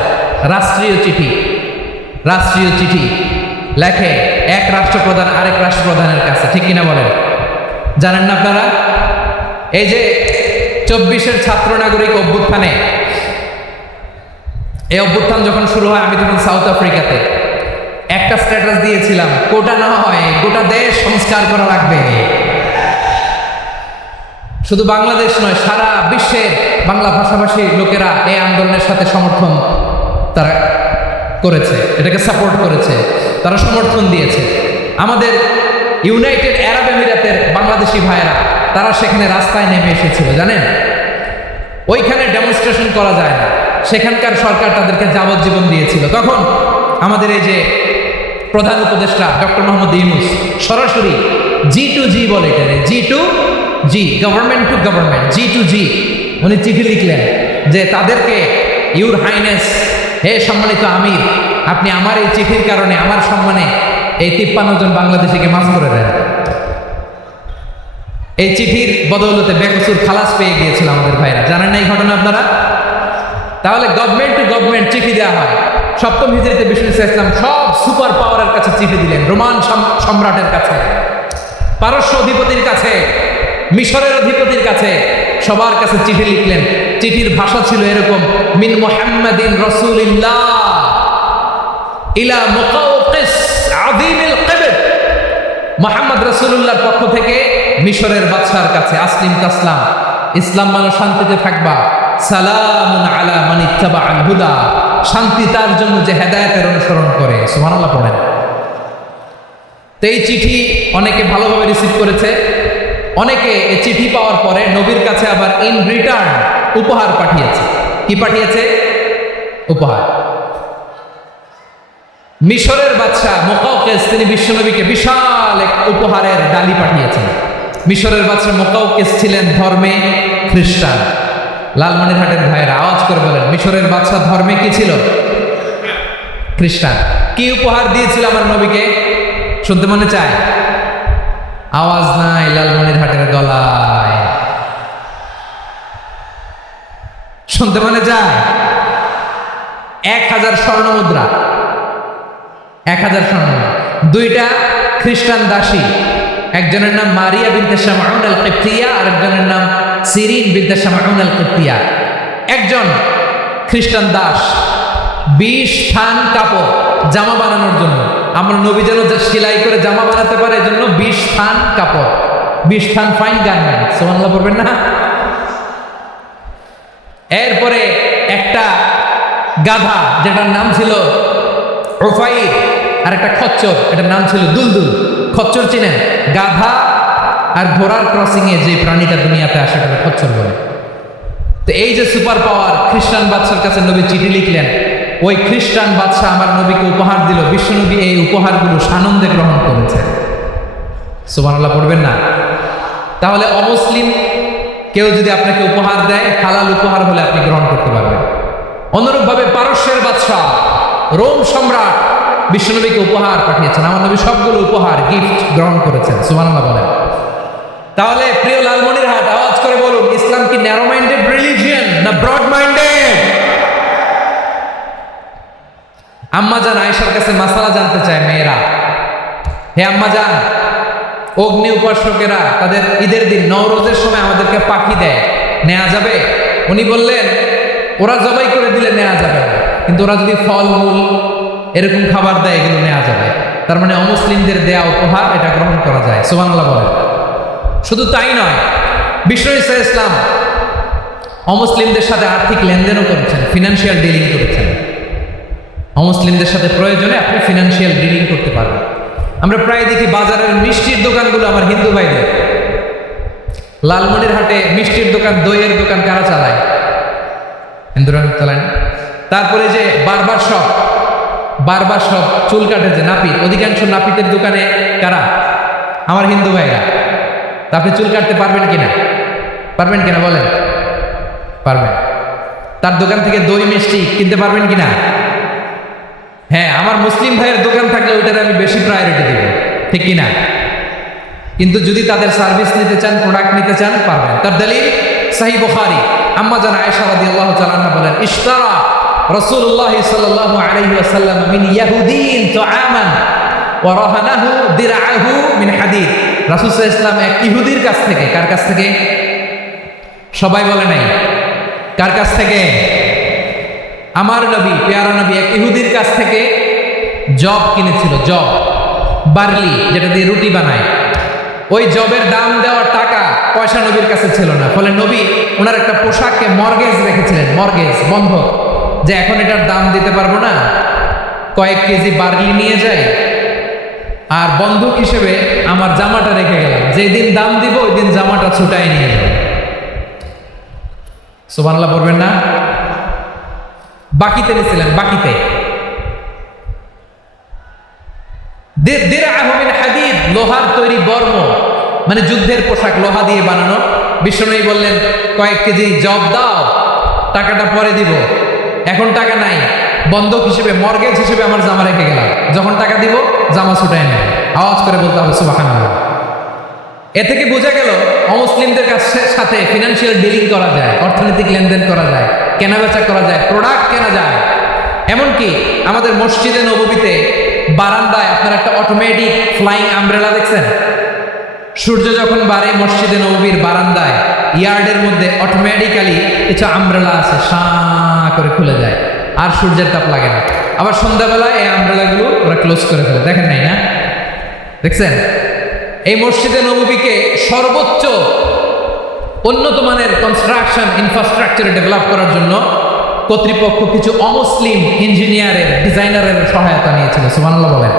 রাষ্ট্রীয় চিঠি লেখে এক রাষ্ট্রপ্রধান আরেক রাষ্ট্রপ্রধানের কাছে, ঠিক কিনা বলেন? জানেন না আপনারা? এই যে 24-এর ছাত্র নাগরিক অভ্যুত্থানে, এই অভ্যুত্থান যখন শুরু হয়, আমি তখন সাউথ আফ্রিকাতে একটা স্ট্যাটাস দিয়েছিলাম, কোটা না হয় গোটা দেশ সংস্কার করা লাগবে। শুধু বাংলাদেশ নয়, সারা বিশ্বের বাংলা ভাষাভাষী লোকেরা এই আন্দোলনের সাথে সমর্থন তারা করেছে, এটাকে সাপোর্ট করেছে, তারা সমর্থন দিয়েছে। আমাদের ইউনাইটেড আরব আমিরাতের বাংলাদেশি ভাইয়েরা, তারা সেখানে রাস্তায় নেমে এসেছিল, জানেন? ওইখানে ডেমনস্ট্রেশন করা যায় না, সেখানকার সরকার তাদেরকে যাবজ্জীবন দিয়েছিল। তখন আমাদের এই যে প্রধান উপদেষ্টা ডক্টর মোহাম্মদ ইউনূস সরাসরি G2G বলে এটারে, G2G, government to government, G2G উনি চিঠি লিখলেন যে তাদেরকে, ইউর হাইনেস, হে সম্মানিত আমির, আপনি আমার এই চিঠির কারণে আমার সম্মানে এই 53 জন বাংলাদেশিকে মাফ করে দেন। এই চিঠির বদৌলতে বেকসুর খালাস পেয়ে গিয়েছিল আমাদের ভাইরা, জানেন না এই ঘটনা আপনারা? তাহলে গভর্নমেন্ট টু গভর্নমেন্ট চিঠি দেওয়া হয়। সপ্তম হিজরিতে বিষ্ণু ইসলাম সব সুপার পাওয়ারের কাছে চিঠি দিলেন, রোমান সম্রাটের কাছে, পারস্য অধিপতির কাছে, মিশরের অধিপতির কাছে, সবার কাছে চিঠি লিখলেন। চিঠির ভাষা ছিল এরকম, মিন মুহাম্মাদিন রাসূলিল্লাহ ইলা মুকাওকিস আযীমিল কিবর, মুহাম্মদ রাসূলুল্লাহর পক্ষ থেকে মিশরের বাদশার কাছে, আসলিম তাসলাম, ইসলাম মানে শান্তিতে থাকবা, সালামুন আলা মান ইত্তাবাআল হুদা, শান্তি তার জন্য যে হেদায়েতের অনুসরণ করে। সুবহানাল্লাহ পড়েন। তো এই চিঠি অনেকে ভালোভাবে রিসিভ করেছে, অনেকে এই চিঠি পাওয়ার পরে নবীর কাছে আবার ইন রিটার্ন উপহার পাঠিয়েছে। কি পাঠিয়েছে? উপহার। মিশরের বাদশা মুকাওকিস তিনি বিশ্বনবীকে বিশাল এক উপহারের ডালি পাঠিয়েছেন। মিশরের বাদশা মুকাওকিস ছিলেন ধর্মে খ্রিস্টান। লালমনিরহাটের ভাইয়েরা আওয়াজ করে বলেন, মিশরের বাদশা ধর্মে কি ছিল? খ্রিস্টান। কি উপহার দিয়েছিল আমার নবীকে? শুনতে মনে চায়? আওয়াজ নাই লালমনিরহাটের গলায়, শুনতে মনে চায়? 1000 স্বর্ণ মুদ্রা, 1000 স্বর্ণ মুদ্রা। 2টা খ্রিস্টান দাসী, একজনের নাম মারিয়া বিনতে শামউন আল কিবতিয়া আর একজনের নাম সিরিন বিনতে শামউন আল কিবতিয়া। একজন খ্রিস্টান দাস 20 থান কাপড় জামা বানানোর জন্য, আমরা নবী যেন সেলাই করে জামা বানাতে পারে এজন্য 20 থান কাপড়, 20 থান ফাইন গার্মেন্ট। সুবহানাল্লাহ বলবেন না? এরপরে একটা গাধা যেটার নাম ছিল উফাইর, আর একটা খচ্চর, এটার নাম ছিল দুলদুল। খচ্চর চিনেন? গাধা আর ঘোড়ার ক্রসিং এ যে প্রাণীটা দুনিয়াতে আসে সেটা খচ্চর বলে। তো এই যে সুপার পাওয়ার খ্রিস্টান বাদশার কাছে নবী চিঠি লিখলেন, ওই খ্রিস্টান বাদশা আমার নবীকে উপহার দিল। বিশ্বনবী এই উপহারগুলো সানন্দে গ্রহণ করেছেন। সুবহানাল্লাহ পড়বেন না? তাহলে অমুসলিম কেউ যদি আপনাকে উপহার দেয়, হালাল উপহার হলে আপনি গ্রহণ করতে পারবেন। অনুরূপভাবে পারস্যের বাদশা, রোম সম্রাট বিশ্বনবীকে উপহার পাঠিয়েছেন। আমার নবী সবগুলো উপহার, গিফট গ্রহণ করেছেন। সুবহানাল্লাহ বলেন। তাহলে প্রিয় লালমনিরহাট, আওয়াজ করে বলুন, ইসলাম কি ন্যারো মাইন্ডেড রিলিজিয়ন না ব্রড মাইন্ডেড? আম্মা জান আয়েশার কাছে মাসালা জানতে চায় মেয়েরা, হে আম্মা জান, অগ্নি উপাসকেরা তাদের ঈদের দিন নওরোজের সময় আমাদেরকে পাখি দেয়, নেওয়া যাবে? উনি বললেন, ওরা জবাই করে দিলে নেওয়া যাবে না, কিন্তু ওরা যদি ফল মূল এরকম খাবার দেয় এগুলো নেওয়া যাবে। তার মানে অমুসলিমদের দেয়া উপহার এটা গ্রহণ করা যায়। সুবহানাল্লাহ বলেন। শুধু তাই নয়, বিশ্ব ইসলাম অমুসলিমদের সাথে আর্থিক লেনদেনও করেছেন, ফিনান্সিয়াল ডিলিং করেছেন। অমুসলিমদের সাথে প্রয়োজনে আপনি ফিনান্সিয়াল ডিলিং করতে পারবেন। আমরা প্রায় দেখি বাজারের মিষ্টির দোকানগুলো আমার হিন্দু ভাইদের। লালমনিরহাটে মিষ্টির দোকান, দইয়ের দোকান কারা চালায়? হিন্দুরা চালায়। তারপরে যে বারবার শপ, চুল কাটে যে নাপিত, অধিকাংশ নাপিতের দোকানে কারা? আমার হিন্দু ভাইরা। তা আপনি চুল কাটতে পারবেন কিনা? পারবেন কিনা বলেন? পারবেন। তার দোকান থেকে দই মিষ্টি কিনতে পারবেন কিনা? হ্যাঁ, আমার মুসলিম ভাইয়ের দোকান থাকলে ওইটার আমি বেশি প্রায়োরিটি দেব, ঠিক কিনা? কিন্তু যদি তাদের সার্ভিস নিতে চান, প্রোডাক্ট নিতে চান, পারবেন। তার দলিল সহিহ বুখারী, আম্মা জান আয়েশা রাদিয়াল্লাহু তাআলা আনহা বলেন, ইশতারা রাসূলুল্লাহ সাল্লাল্লাহু আলাইহি ওয়াসাল্লাম মিন ইয়াহুদিন তুআমান ওয়া রাহানাহু দিরআহু মিন হাদিদ। রাসূল সাল্লাল্লাহু আলাইহি ওয়াসাল্লাম এক ইহুদির কাছ থেকে, কার কাছ থেকে? সবাই বলে নাই, কার কাছ থেকে? আমার নবী, পেয়ারা নবী এক ইহুদির কাছ থেকে জব কিনেছিল। জব, বার্লি, যেটা দিয়ে রুটি বানায়। ওই জবের দাম দেওয়ার টাকা পয়সা নবীর কাছে ছিল না। ফলে নবী ওনার একটা পোশাককে মর্গেজ রেখেছিলেন, মর্গেজ, বন্ধক, যে এখন এটার দাম দিতে পারবো না, কয়েক কেজি বার্লি নিয়ে যাই আর বন্ধক হিসেবে আমার জামাটা রেখে গেলাম, যেদিন দাম দিব ওই দিন জামাটা ছুটাই নিয়ে যাব। সুবহানাল্লাহ বলবেন না? বাকিতে নিয়েছিলেন, বাকিতে। দিরআহু মিন হাদিদ, লোহার তৈরি বর্ম, মানে যুদ্ধের পোশাক লোহা দিয়ে বানানো। বিশ্বনবী বললেন, কয়েক কেজি জব দাও, টাকাটা পরে দিব, এখন টাকা নাই, বন্ধক হিসেবে মর্গেজ হিসেবে আমার জামা রেখে গেলাম, যখন টাকা দিব জামা ছুটায় নেয়। আওয়াজ করে বলতে হবে সুবহানাল্লাহ। এ থেকে বোঝা গেল অমুসলিমদের সাথে ফিনান্সিয়াল ডিলিং করা যায়, অর্থনৈতিক লেনদেন করা যায়, কেনাবেচা করা যায়, প্রোডাক্ট কেনা যায়। এমনকি আমাদের মসজিদে নববীতে বারান্দায় আপনার একটা অটোমেটিক ফ্লাইং আমব্রেলা দেখছেন? সূর্য যখন বাড়ে মসজিদে নববীর বারান্দায় ইয়ার্ডের মধ্যে অটোমেটিক্যালি কিছু আমব্রেলা আছে, সাঁ করে খুলে যায়, আর সূর্যের তাপ লাগে না। আবার সন্ধ্যাবেলায় এই আমব্রেলাগুলো ওরা ক্লোজ করে ফেলে, দেখেন নাই না? দেখছেন? এই মসজিদে নববীকে সর্বোচ্চ উন্নত মানের কনস্ট্রাকশন ইনফ্রাস্ট্রাকচারে ডেভেলপ করার জন্য কর্তৃপক্ষ কিছু অমুসলিম ইঞ্জিনিয়ারের, ডিজাইনারের সহায়তা নিয়েছিল। সুবহানাল্লাহ বলেন।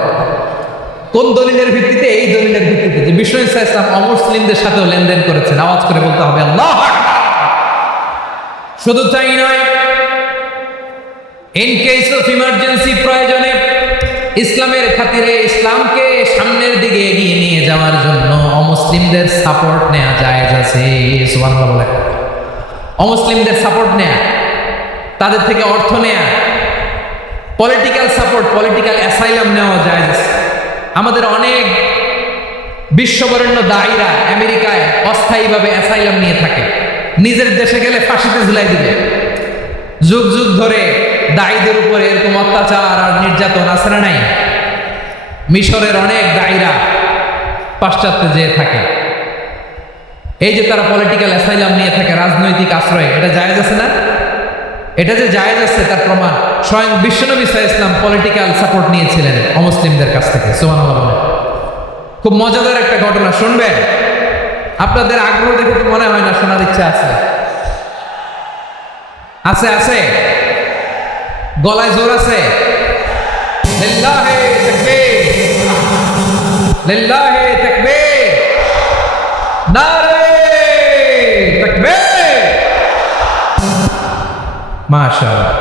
কোন দলিলের ভিত্তিতে? এই দলিলের ভিত্তিতে যে বিষ্ণু ঈসা ইসলাম অমুসলিমদের সাথেও লেনদেন করেছেন। আওয়াজ করে বলতে হবে আল্লাহু আকবার। শুধু তাই নয়, ইন কেস অফ ইমার্জেন্সি, প্রয়োজনে ইসলামের খাতিরে ইসলামকে সামনের দিকে এগিয়ে নিয়ে যাওয়ার জন্য অমুসলিমদের সাপোর্ট নেওয়া যায় আছে। সুবহানাল্লাহ বলেন। অমুসলিমদের সাপোর্ট নেয়া, তাদের থেকে অর্থ নেয়া, পলিটিক্যাল সাপোর্ট, পলিটিক্যাল অ্যাসাইলাম নেওয়া যায়। আমাদের অনেক বিশ্ববরেণ্য দায়ীরা আমেরিকায় অস্থায়ীভাবে অ্যাসাইলাম নিয়ে থাকে, নিজের দেশে গেলে ফাঁসিতে ঝুলাই দিবে। যুগ যুগ ধরে দায়ীদের উপরে এরকম অত্যাচার আর নির্যাতন আছে না নাই? মিশরের অনেক দায়ীরা পাশ্চাত্যে যেয়ে থাকে। এই যে তারা পলিটিক্যাল অ্যাসাইলাম নিয়ে থাকে, রাজনৈতিক আশ্রয়, এটা জায়েজ আছে না? এটা যে জায়েজ আছে তার প্রমাণ স্বয়ং বিশ্বনবী সাল্লাল্লাহু আলাইহি ওয়াসাল্লাম পলিটিক্যাল সাপোর্ট নিয়েছিলেন অমুসলিমদের কাছ থেকে। সুবহানাল্লাহ। খুব মজাদার একটা ঘটনা শুনবেন, আপনাদের আগ্রহ দেখে তো মনে হয় না শোনার ইচ্ছা আছে? আছে আছে, গলায় জোর আছে। লিল্লাহি তাকবীর, লিল্লাহি তাকবীর, নারে তাকবীর। মাশাআল্লাহ।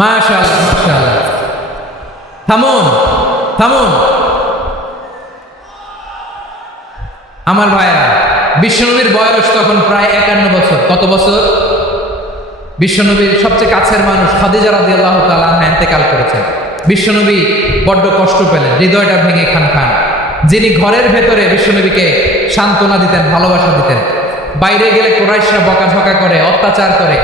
মাশাআল্লাহ, মাশাআল্লাহ। থামুন, থামুন আমার ভাইরা। বিশ্বনবীর বয়স তখন প্রায় 51 বছর। কত বছর? বিশ্বনবীর সবচেয়ে কাছের মানুষ খাদিজা রাদিয়াল্লাহু তাআলা আনহা ইন্তেকাল করেছেন। বিশ্বনবী বড্ড কষ্ট পেলেন, হৃদয়টা ভেঙে খান খান। যিনি ঘরের ভেতরে বিশ্বনবীকে সান্ত্বনা দিতেন, ভালোবাসা দিতেন, বাইরে গেলে কুরাইশরা বকাঝকা করে, অত্যাচার করে,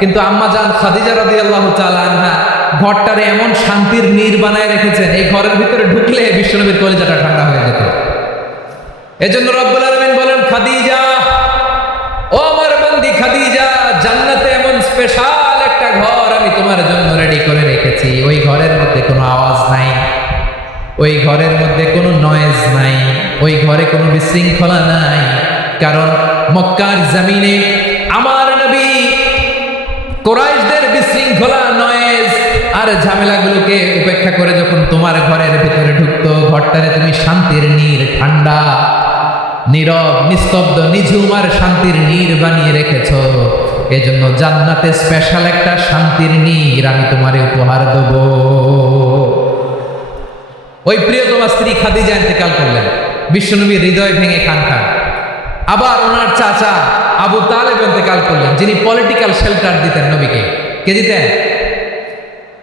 কিন্তু আম্মা জান খাদিজা রাদিয়াল্লাহু তাআলা আনহা ঘরটারে এমন শান্তির নীড় বানায় রেখেছেন, এই ঘরের ভিতরে ঢুকলে বিশ্বনবীর কলিজাটা ঠান্ডা হয়ে যেত। এজন্য রব্বুল আলামিন বলেন, খাদিজা, ও আমার বান্দি খাদিজা, জান্নাতে এমন স্পেশাল একটা ঘর আমি তোমার জন্য রেডি করে রেখেছি। ওই ঘরের মধ্যে কোনো আওয়াজ নাই, ওই ঘরের মধ্যে কোনো নয়েজ নাই, ওই ঘরে কোনো বিশৃঙ্খলা নাই। কারণ মক্কার জমিনে আমার নবী কুরাইশদের বিশৃঙ্খলা, নয়েজ আর ঝামেলাগুলোকে উপেক্ষা করে যখন তোমার ঘরের ভিতরে ঢুকতো, ঘরটারে তুমি শান্তির নীড়, ঠান্ডা, নীরব, নিস্তব্ধ, নিঝুম আর শান্তির নীড় বানিয়ে রেখেছ। এজন্য জান্নাতে স্পেশাল একটা শান্তির নীড় আমি তোমারে উপহার দেব। ওই প্রিয়তমা স্ত্রী খাদিজা ইন্তেকাল করলেন, বিশ্বনবী হৃদয় ভেঙে খান খান। আবার ওনার চাচা আবু তালেব ইন্তেকাল করলেন, যিনি পলিটিক্যাল শেল্টার দিতেন নবীকে। কে দিতেন?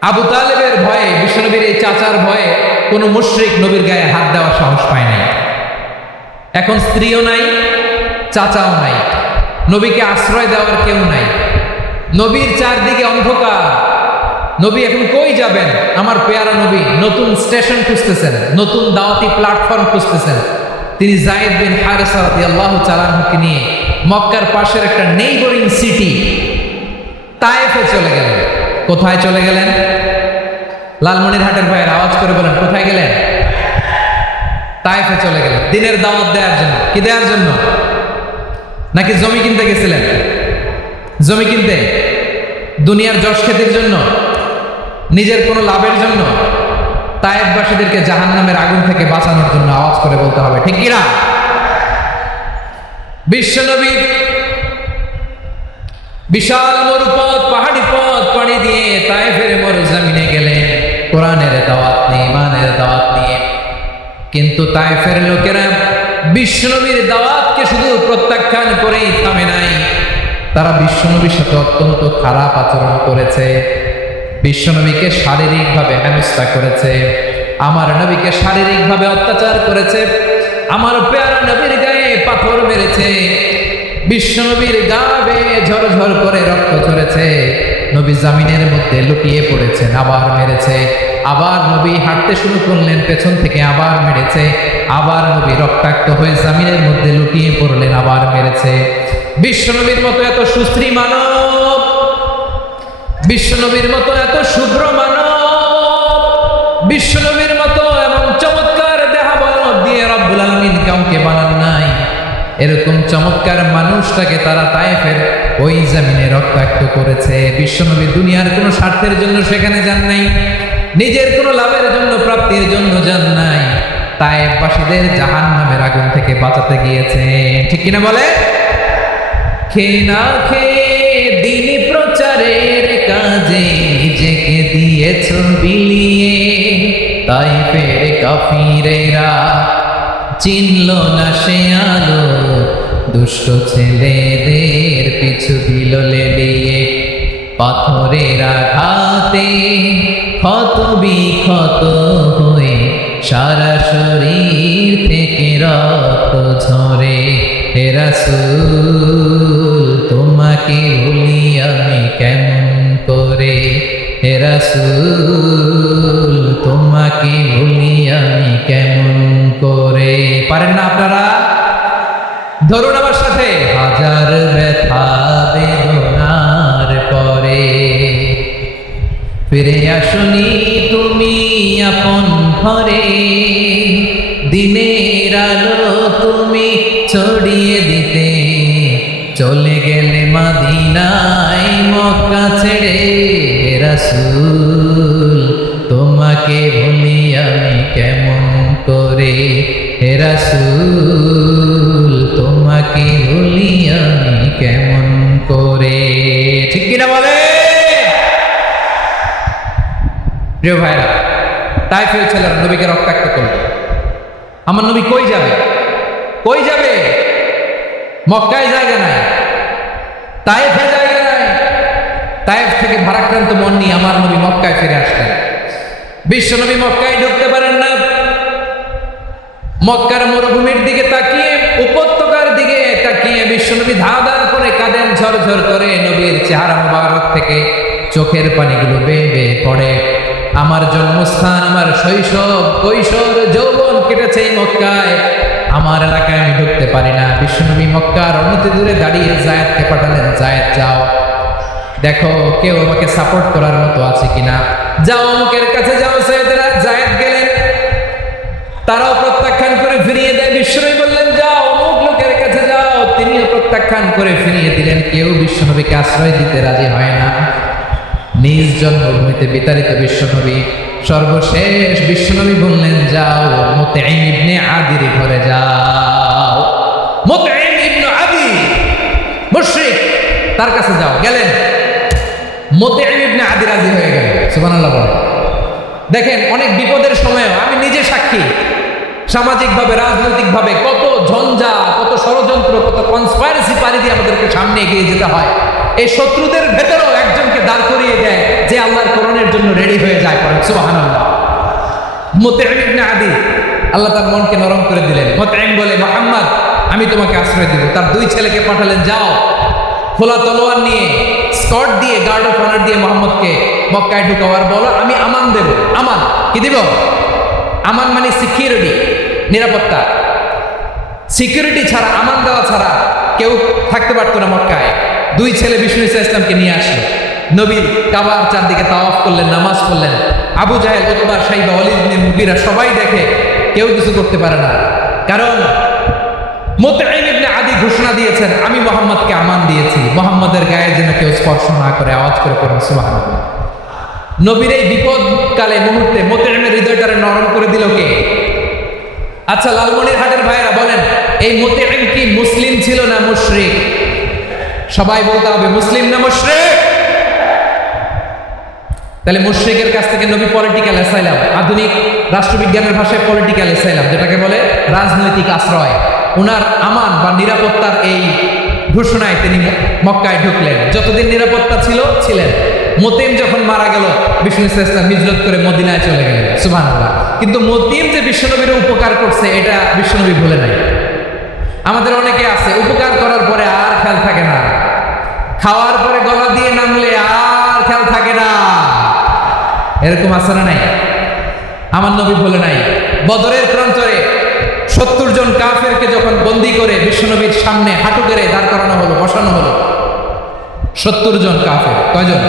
আবু তালেবের ভয়ে, বিশ্বনবীর এই চাচার ভয়ে কোনো মুশরিক নবীর গায়ে হাত দেওয়ার সাহস পায় নাই। এখন স্ত্রীও নাই, চাচাও নাই, নবীকে আশ্রয় দেওয়ার কেউ নাই। নবীর চারদিকে অন্ধকার। নবী এখন কই যাবেন? আমার পেয়ারা নবী নতুন স্টেশন খুঁজতেছেন, নতুন দাওয়াতি প্ল্যাটফর্ম খুঁজতেছেন। তিনি যায়েদ বিন হারেসা রাদিয়াল্লাহু তাআলা আনহুকে নিয়ে মক্কার পাশের একটা নেইবরিং সিটি তায়েফে চলে গেলেন। কোথায় চলে গেলেন? লালমনিরহাটের ভাইয়ের আওয়াজ করে বলেন, কোথায় গেলেন? তায়েফে চলে গেলেন দিনের দাওয়াত দেওয়ার জন্য। কি দেওয়ার জন্য? নাকি জমি কিনতে গেছিলেন? জমি কিনতে, দুনিয়ার যশ খ্যাতির জন্য, নিজের কোনো লাভের জন্য? তায়েফবাসীদেরকে জাহান্নামের আগুন থেকে বাঁচানোর জন্য আওয়াজ করে বলতে হবে, ঠিক কিনা? বিশ্বনবী বিশাল মরুপথ, পাহাড়ি পথ পাড়ি দিয়ে তায়েফের মরুজমিনে গেলেন কোরআনের দাওয়াত নিয়ে, ইমানের দাওয়াত নিয়ে। কিন্তু তায়েফের লোকেরা বিশ্বনবীর দাওয়াতকে শুধু প্রত্যাখ্যান করেই থামে নাই, তারা বিশ্বনবীর সাথে অত্যন্ত খারাপ আচরণ করেছে। বিশ্বনবীকে শারীরিকভাবে হেনস্থা করেছে, আমার নবীকে শারীরিকভাবে অত্যাচার করেছে, আমার পেয়ারা নবীর গায়ে পাথর মেরেছে, বিশ্বনবীর গা বেয়ে ঝরঝর করে রক্ত ঝরেছে, নবী জামিনের মধ্যে লুটিয়ে পড়েছেন, আবার মেরেছে, আবার নবী হাঁটতে শুরু করলেন, পেছন থেকে আবার মেরেছে, আবার নবী রক্তাক্ত হয়ে জামিনের মধ্যে লুটিয়ে পড়লেন, আবার মেরেছে। বিশ্বনবীর মতো এত সুশ্রী মানব, বিশ্বনবীর মতো এত শুভ্র মানব, বিশ্বনবীর মতো এমন চমৎকার দেহাবয়ব দিয়ে রব্বুল আলামিন কাউকে বানান নাই। এরকম চমৎকার মানুষটাকে তারা তায়েফের ওই জমিনে রক্তাক্ত করেছে। বিশ্বনবী দুনিয়ার কোনো স্বার্থের জন্য সেখানে যান নাই, নিজের কোনো লাভের জন্য, প্রাপ্তির জন্য যান নাই, তায়েফবাসীদের জাহান্নামের আগুন থেকে বাঁচাতে গিয়েছে, ঠিক কিনা বলে? খেয়ে না খেয়ে দিন প্রচারের কাজে নিজেকে দিয়েছ বিলিয়ে, তায়েফের কাফিরেরা চিনল না সে আলো, দুষ্ট ছেলেদের পিছু দিল লেলিয়ে, পাথরের আঘাতে ক্ষত বিক্ষত হয়ে সারা শরীর থেকে রক্ত ঝরে। হে রাসূল তোমাকে ভুলি আমি কেমন করে, হে রাসূল তোমাকে ভুলি আমি কেমন করে। পারেন না আপনারা? ধরুন আমার সাথে, হাজার ব্যথা বেদনার পরে ফিরে আসনি তুমি আপন ঘরে, দিনের আলো তুমি ছড়িয়ে দিতে চলে গেলে মদিনায় মক্কা ছেড়ে। হে রাসূল তোমাকে ভুলি আমি কেমন করে, হে রাসূল তোমাকে ভুলি আমি কেমন করে, ঠিক কিনা বলে? প্রিয় ভাইরা, তায়েফের ছেলেরা নবীকে রক্তাক্ত করলো। আমার নবী কই যাবে? কই যাবে? মক্কায় জায়গা নাই, তায়েফে জায়গা নাই। তায়েফ থেকে ভারাক্রান্ত মন নিয়ে আমার নবী মক্কায় ফিরে আসলেন। বিশ্ব নবী মক্কায় ঢুকতে পারেন না। মক্কার মরুভূমির দিকে তাকিয়ে, উপত্যকার দিকে তাকিয়ে বিশ্বনবী ধাঁধার করে কাঁদেন, ঝরঝর করে। নবীর চেহারা মুবারক থেকে চোখের পানিগুলো বেয়ে বেয়ে পড়ে। আমার জন্মস্থান, আমার শৈশব, কৈশোর, যৌবন কেটেছে এই মক্কায়, আমার এলাকায় আমি ঢুকতে পারি না। বিশ্বনবী মক্কার অনতি দূরে দাঁড়িয়ে জায়েদকে পাঠালেন, জায়েদ যাও দেখো কেউ আমাকে সাপোর্ট করার মতো আছে কিনা, যাও অমুকের কাছে যাও। সৈয়দরা জায়েদ গেলেন, তারাও প্রত্যাখ্যান করে ফিরিয়ে দেয়। বিশ্বনবী বললেন যাও অমুক লোকের কাছে যাও, তিনিও প্রত্যাখ্যান করে ফিরিয়ে দিলেন। কেউ বিশ্বনবীকে আশ্রয় দিতে রাজি হয় না। নিজ জন্মভূমিতে বিতাড়িত বিশ্বনবী সর্বশেষ বিশ্বনবী বললেন যাও মুতঈম ইবনে আদির ঘরে যাও। মুতঈম ইবনে আদি মুশরিক, তার কাছে যাও। গেলেন, মুতঈম ইবনে আদি রাজি হয়ে গেল। সুবহানাল্লাহ বলেন। দেখেন অনেক বিপদের সময় আমি নিজে সাক্ষী, সামাজিকভাবে রাজনৈতিকভাবে কত ঝঞ্ঝা, কত ষড়যন্ত্র, কত কনস্পাইরেসি পারি দিয়ে আমাদেরকে সামনে এগিয়ে যেতে হয়। এই শত্রুদের ভেতরেও একজনকে দাঁড় করিয়ে দেয় যে আল্লাহর কোরআনের জন্য রেডি হয়ে যায়। করেন সুবহানাল্লাহ। মুতঈম ইবনে আদি, আল্লাহ তার মনকে নরম করে দিলেন। মুতঈম বলে মুহাম্মদ আমি তোমাকে আশ্রয় দিব। তার দুই ছেলেকে পাঠালেন, যাও খোলা তলোয়ার নিয়ে, স্কট দিয়ে, গার্ড অফ অনার দিয়ে মোহাম্মদকে মক্কায় ঢুকাওয়ার বলো, আমি আমান দেব। আমান কি দিব? আমান মানে সিকিউরিটি, নিরাপত্তা। সিকিউরিটি ছাড়া, আমান দেওয়া ছাড়া কেউ থাকতে পারতো না মক্কায়। দুই ছেলে বিষ্ণু ইসা ইসলামকে নিয়ে আসলো। নবী কাবার চারদিকে তাওয়াফ করলেন, নামাজ পড়লেন। আবু জাহেল, উতবা, শাইবা, ওয়ালিদ ইবনে মুগীরা সবাই দেখে কেউ কিছু করতে পারে না। কারণ মুতঈম ইবনে আদি ঘোষণা দিয়েছেন, আমি মুহাম্মদকে আমান দিয়েছি, মুহাম্মদের গায়ে যেন কেউ স্পর্শ না করে। আওয়াজ করে পড়ুন সুবহানাল্লাহ। নবীর এই বিপদকালে মুহূর্তে মুতঈমের হৃদয়টারে নরম করে দিল কে? আচ্ছা, লালমনিরহাটের ভাইয়েরা বলেন, এই মুতঈম কি মুসলিম ছিল না মুশরিক? সবাই বলতে হবে মুসলিম না মুশরিক। তাহলে মুশরিকের কাছ থেকে নবী পলিটিক্যাল অ্যাসাইলাম, আধুনিক রাষ্ট্রবিজ্ঞানের ভাষায় পলিটিক্যাল অ্যাসাইলাম, যেটাকে বলে রাজনৈতিক আশ্রয়, উনার আমান বা নিরাপত্তার এই ঘোষণায় তিনি মক্কায় ঢুকলেন। যতদিন নিরাপত্তা ছিলেন। মুতঈম যখন মারা গেল, বিষ্ণু ইসলাম হিজরত করে মদিনায় চলে গেলেন। সুবহানাল্লাহ। কিন্তু মুতঈম যে বিশ্বনবীর উপকার করছে এটা বিশ্বনবী ভুলে নাই। আমাদের অনেকে আছে উপকার করার পরে আর খেয়াল থাকে না, খাওয়ার পরে গলা দিয়ে নামলে আর খেয়াল থাকে না। এরকম আছে না নাই? আমার নবী ভুলে নাই। বদরের প্রান্তরে 70 জন কাফেরকে যখন বন্দী করে বিশ্বনবীর সামনে হাঁটু গেড়ে দাঁড় করানো হলো, বসানো হলো, 70 জন কাফের। কয়জন?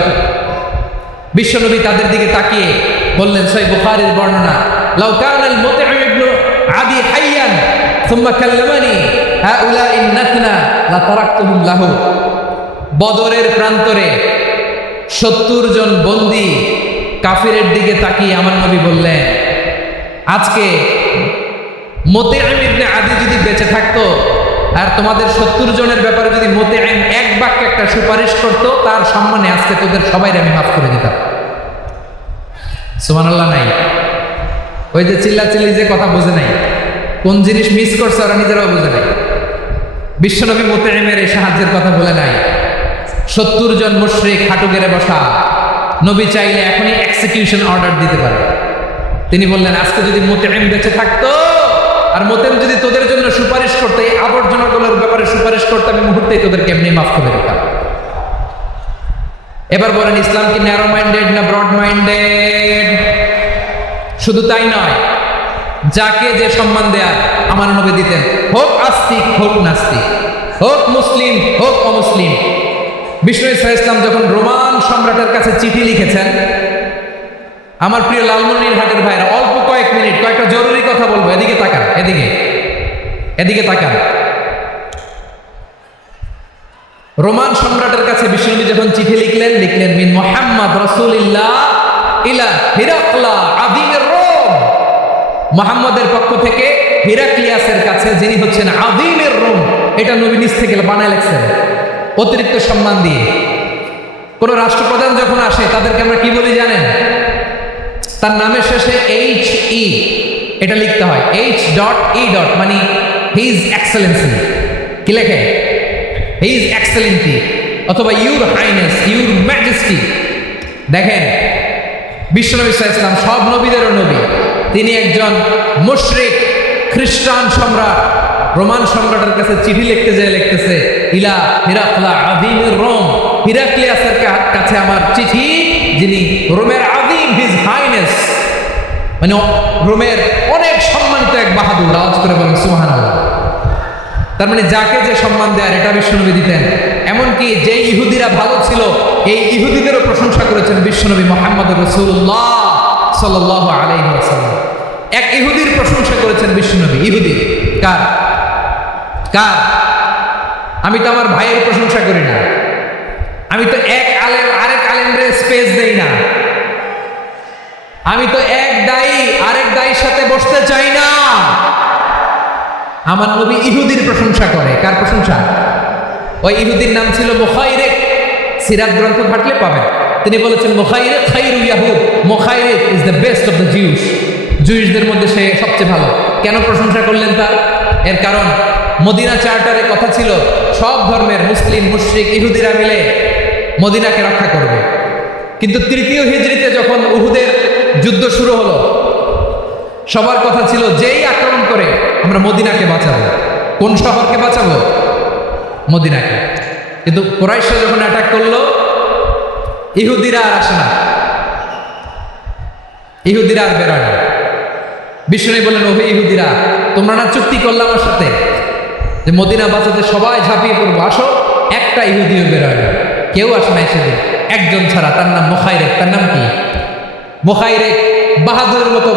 বিশ্বনবী তাদের দিকে তাকিয়ে বললেন, সহিহ বুখারীর বর্ণনা, লাউ কানাল মুতঈম ইবনে আদি হাইয়ান সুম্মা কাল্লামানি হাউলাইন নাতনা লা তারাকতুহুম লাহু। বদরের প্রান্তরে 70 জন বন্দী কাফিরের দিকে তাকিয়ে আমার নবী বললেন, আজকে মুতঈম ইবনে আদি যদি বেঁচে থাকতো আর তোমাদের 70 জনের ব্যাপারে যদি মুতঈম এক বাক্যে একটা সুপারিশ করতো, তার সম্মানে আজকে তোদের সবাইকে আমি মাফ করে দিতাম। সুবহানাল্লাহ নাই? ওই যে চিল্লাচিল্লি যে কথা বোঝে নাই, কোন জিনিস মিস করছে ওরা নিজেরাও বোঝে নাই। বিশ্বনবী মুতঈমের এই সাহায্যের কথা বলে নাই। 70 জন মুশরিক হাঁটু গেড়ে বসা, নবী চাইলে এখনই এক্সিকিউশন অর্ডার দিতে পারে। তিনি বললেন, আজকে যদি মুতঈম বেঁচে থাকতো আর মুতঈম যদি তোদের জন্য সুপারিশ করতে, এই আবর্জনাগুলোর ব্যাপারে সুপারিশ করতে, আমি মুহূর্তেই তোদেরকে এমনি মাফ করে দিতাম। এবার বলেন, ইসলাম কি ন্যারো মাইন্ডেড না ব্রড মাইন্ডেড? শুধু তাই নয়, যাকে যে সম্মান দেয়া আমার নবী দিতেন, হোক আস্তিক হোক নাস্তিক, হোক মুসলিম হোক অমুসলিম। বিষ্ণু ইসলাম যখন রোমান সম্রাটের কাছে চিঠি লিখেছেন, আমার প্রিয় লালমনিরহাটের ভাইরা, অল্প কয়েক মিনিট কয়েকটা জরুরি কথা বলবো, এদিকে তাকান, এদিকে তাকান। রোমান সম্রাটের কাছে বিশ্বনবী যখন চিঠি লিখলেন মিন মুহাম্মদ রাসূলিল্লাহ ইলা হিরাকলা আযীমের রোম। মুহাম্মদের পক্ষ থেকে হিরাক্লিয়াসের কাছে, যিনি হচ্ছেন আযীমের রোম। এটা নবী নিজ থেকে বানায় লিখছেন, অতিরিক্ত সম্মান দিয়ে। কোন রাষ্ট্রপ্রধান যখন আসে তাদেরকে আমরা কি বলি জানেন? তার নামের শেষে HE এটা লিখতে হয়, H.E. মানে হিজ এক্সেলেন্সি। কি লেখে? হিজ এক্সেলেন্সি অথবা ইউর হাইনেস, ইউর ম্যাজেস্টি। দেখেন, বিশ্বনবী সাল্লাল্লাহু আলাইহি ওয়াসাল্লাম সব নবীদেরও নবী। তিনি একজন মুশরিক খ্রিস্টান সম্রাট রোমান সম্রাটের কাছে চিঠি লিখতে যায়, লিখতেছে, ইলা হিরাকলা আযীমের রোম। হিরাক্লিয়াসের কাছে আমার চিঠি, যিনি রোমের আযীম, হিজ হাইনেস, মানে রোমের অনেক সম্মানিত এক বাহাদুর। আওয়াজ করে বলেন সুবহানাল্লাহ। তার মানে যাকে যে সম্মান দেয়ার এটা বিশ্বনবী দিতেন। এমনকি যে ইহুদিরা ভালো ছিল, এই ইহুদিদেরও প্রশংসা করেছেন বিশ্বনবী মুহাম্মদ রাসূলুল্লাহ সাল্লাল্লাহু আলাইহি ওয়াসাল্লাম। এক ইহুদির প্রশংসা করেছেন বিশ্বনবী। ইহুদি কার? আমি তো আমার ভাইয়ের প্রশংসা করি না, আমি তো এক আলেম আরেক আলেমরে স্পেস দেই না, আমি তো এক দায়ী আরেক দায়ীর সাথে বসতে চাই না। আমার নবী ইহুদির প্রশংসা করে। কার প্রশংসা? ওই ইহুদির নাম ছিল মুখাইরিক। সিরাত গ্রন্থ ঘাটলে পাবেন। তিনি বলেছেন, মুখাইরিক খাইরুল ইয়াহুদ, Mukhayriq is the best of the Jews. জুইশদের মধ্যে সে সবচেয়ে ভালো। কেন প্রশংসা করলেন তার? এর কারণ মদিনা চার্টারে কথা ছিল, সব ধর্মের মুসলিম, মুশরিক, ইহুদিরা মিলে মদিনাকে রক্ষা করবে। কিন্তু তৃতীয় হিজরিতে যখন উহুদের যুদ্ধ শুরু হলো, সবার কথা ছিল, যেই আক্রমণ করে আমরা মদিনাকে বাঁচাবো। কোন শহরকে বাঁচাবো? মদিনাকে। কিন্তু কুরাইশরা যখন অ্যাটাক করলো, ইহুদিরা আর আসে না, ইহুদিরা আর বেরোয় না। বিষ্ণু বললেন, ওহে ইহুদিরা, তোমরা না চুক্তি করলে আমার সাথে যে মদিনা বাঁচাতে সবাই ঝাঁপিয়ে পড়বো, আসো। একটা ইহুদিও বেরোয় না, কেউ আসে না সেদিন, একজন ছাড়া। তার নাম মুখাইরিক। তার নাম কি? মুখাইরিক বাহাদুরের মতো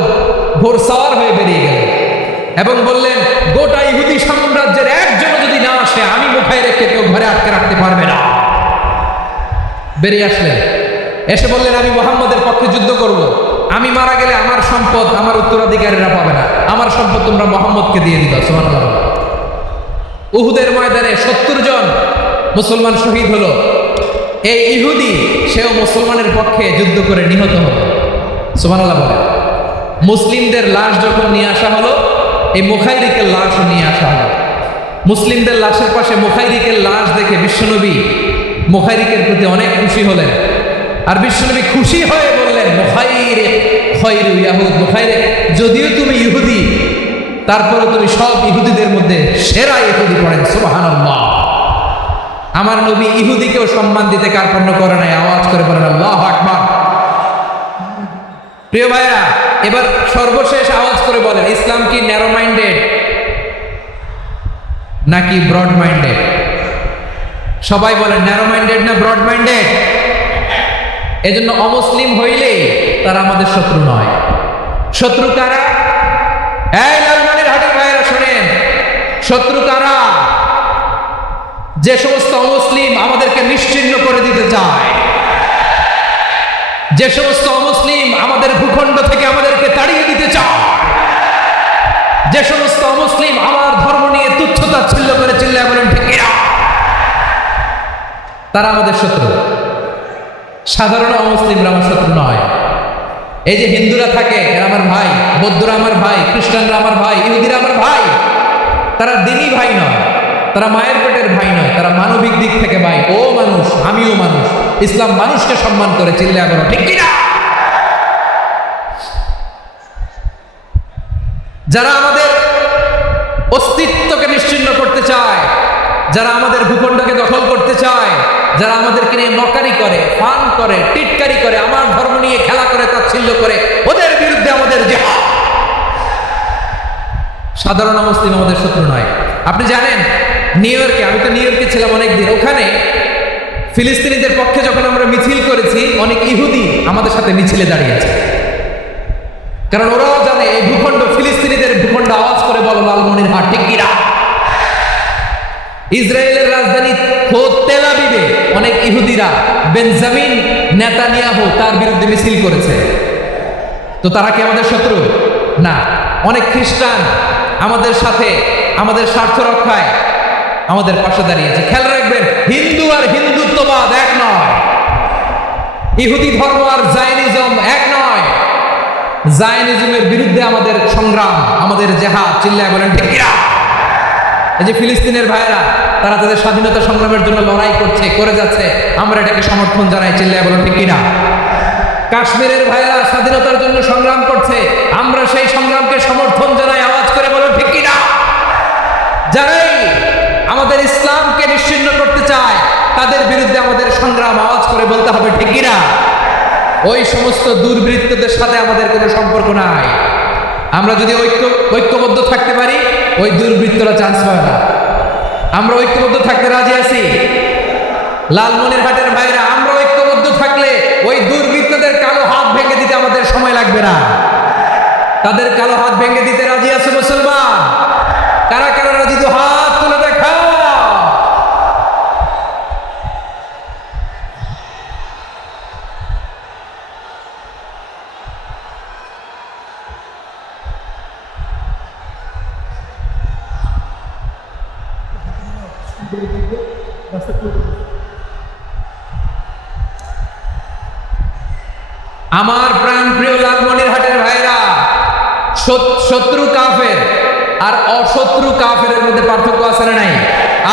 ঘোড়সওয়ার হয়ে বেরিয়ে গেলেন এবং বললেন, গোটা ইহুদি সাম্রাজ্যের একজন যদি না আসে, আমি মুখাইরকে কেউ ঘরে আটকে রাখতে পারবে না। বেরিয়ে আসলেন, এসে বললেন, আমি মুহাম্মদের পক্ষে যুদ্ধ করব। আমি মারা গেলে আমার সম্পদ আমার উত্তরাধিকারীরা পাবে না, আমার সম্পদ তোমরা মুহাম্মদকে দিয়ে দিবা। সুবহানাল্লাহ। উহুদের ময়দানে 70 জন মুসলমান শহীদ হলো। এই ইহুদি সেও মুসলমানের পক্ষে যুদ্ধ করে নিহত হলো। সুবহানাল্লাহ বলে। মুসলিমদের লাশ যখন নিয়ে আসা হলো, এই মুখাইরিকের লাশও নিয়ে আসা হলো। মুসলিমদের লাশের পাশে মুখাইরিকের লাশ দেখে বিশ্বনবী মুখাইরিকের প্রতি অনেক খুশি হলেন। আর বিশ্বনবী খুশি হয়ে বললেন, মুখাইরিক খায়রু ইয়াহুদ, মুখাইরিক যদিও তুমি ইহুদি, তারপরে তুমি সব ইহুদিদের মধ্যে সেরা ইহুদি। পড়েন সুবহানাল্লাহ। আমার নবী ইহুদিকেও সম্মান দিতে কার্পণ্য করে নাই। আওয়াজ করে বলেন আল্লাহু আকবার। প্রিয় ভাইরা, এবার সর্বশেষ আওয়াজ করে বলেন, ইসলাম কি ন্যারো মাইন্ডেড নাকি ব্রড মাইন্ডেড? সবাই বলেন, ন্যারো মাইন্ডেড না ব্রড মাইন্ডেড? এজন্য অমুসলিম হইলে তারা আমাদের শত্রু নয়। শত্রু কারা? এই লালমনির হাটের ভাইরা শোনেন, শত্রু কারা? যে সমস্ত অমুসলিম আমাদেরকে নিশ্চিহ্ন করে দিতে চায়, যে সমস্ত অমুসলিম আমাদের ভূখণ্ড থেকে আমাদেরকে তাড়িয়ে দিতে চায়, যে সমস্ত অমুসলিম আমার ধর্ম নিয়ে তুচ্ছতাচ্ছিল্য করে চিল্লায় বলেন ঠিক কিনা, তারা আমাদের শত্রু। সাধারণ অমুসলিমরা আমার শত্রু নয়। এই যে হিন্দুরা থাকে, এরা আমার ভাই, বৌদ্ধরা আমার ভাই, খ্রিস্টানরা আমার ভাই, ইহুদিরা আমার ভাই। তারা দিনই ভাই নয়, তারা মায়ের পেটের ভাই নয়, তারা মানবিক দিক থেকে ভাই। ও মানুষ, আমিও মানুষ। ইসলাম মানুষকে সম্মান করে, চিল্লায় বলো ঠিক কিনা। যারা আমাদের অস্তিত্বকে নিশ্চিহ্ন করতে চায়, যারা আমাদের ভূখণ্ডকে দখল করতে চায়, যারা আমাদেরকে নিয়ে মকারি করে, ফান করে, টিটকারি করে, আমার ধর্ম নিয়ে খেলা করে, তাচ্ছিল্য করে, ওদের বিরুদ্ধে আমাদের জিহাদ। সাধারণ মুসলিম আমাদের শত্রু নয়। আপনি জানেন নিউ ইয়র্কে, আমি তো নিউ ইয়র্কে ছিলাম অনেকদিন, ওখানে ফিলিস্তিনিদের পক্ষে যখন আমরা মিছিল করেছি, অনেক ইহুদি আমাদের সাথে মিছিলে দাঁড়িয়েছে। কারণ ওরাও জানে এই ভূখণ্ড ফিলিস্তিনিদের ভূখণ্ড। আওয়াজ করে বলো লালমনির হাট ঠিক কিনা। ইসরায়েলের রাজধানী তেল আবিবে অনেক ইহুদিরা বেঞ্জামিন নেতানিয়াহু তার বিরুদ্ধে মিছিল করেছে। তো তারা কি আমাদের শত্রু? না। অনেক খ্রিস্টান আমাদের সাথে আমাদের স্বার্থ রক্ষায় আমাদের পাশে দাঁড়িয়েছে। খেয়াল রাখবেন, হিন্দু আর হিন্দুত্ববাদ এক নয়, ইহুদি ধর্ম আর জায়নিজম এক নয়। জায়নিজমের বিরুদ্ধে আমাদের সংগ্রাম, আমাদের জেহাদ, চিল্লায় বলেন ঠিক কিনা। এই যে ফিলিস্তিনের ভাইরা, তারা তাদের স্বাধীনতা সংগ্রামের জন্য লড়াই করছে, করে যাচ্ছে, আমরা এটাকে সমর্থন জানাই, চিল্লায় বলেন ঠিক কিনা। কাশ্মীরের ভাইরা স্বাধীনতার জন্য সংগ্রাম করছে, আমরা সেই সংগ্রামকে সমর্থন জানাই, আওয়াজ করে বলেন ঠিক কিনা। যারাই আমাদের ইসলামকে নিশ্চিহ্ন করতে চায়, তাদের বিরুদ্ধে আমাদের সংগ্রাম, আওয়াজ করে বলতে হবে ঠিক কিনা। ওই সমস্ত দুর্বৃত্তদের সাথে আমাদের কোনো সম্পর্ক নাই। আমরা যদি ঐক্যবদ্ধ থাকতে পারি, ওই দুর্বৃত্তরা চান্স পাবে না। আমরা ঐক্যবদ্ধ থাকতে রাজি আছি। লালমনির হাটের ভাইরা, আমরা ঐক্যবদ্ধ থাকলে ওই দুর্বৃত্তদের কালো হাত ভেঙে দিতে আমাদের সময় লাগবে না। তাদের কালো হাত ভেঙে দিতে রাজি আছে মুসলমান? কারা কারা রাজি? তো হাত তুলে দেখা। আমার প্রাণ প্রিয় লালমনির হাটের ভাইরা, শত্রু কাফের আর অশত্রু কাফেরের মধ্যে পার্থক্য আছে না নাই?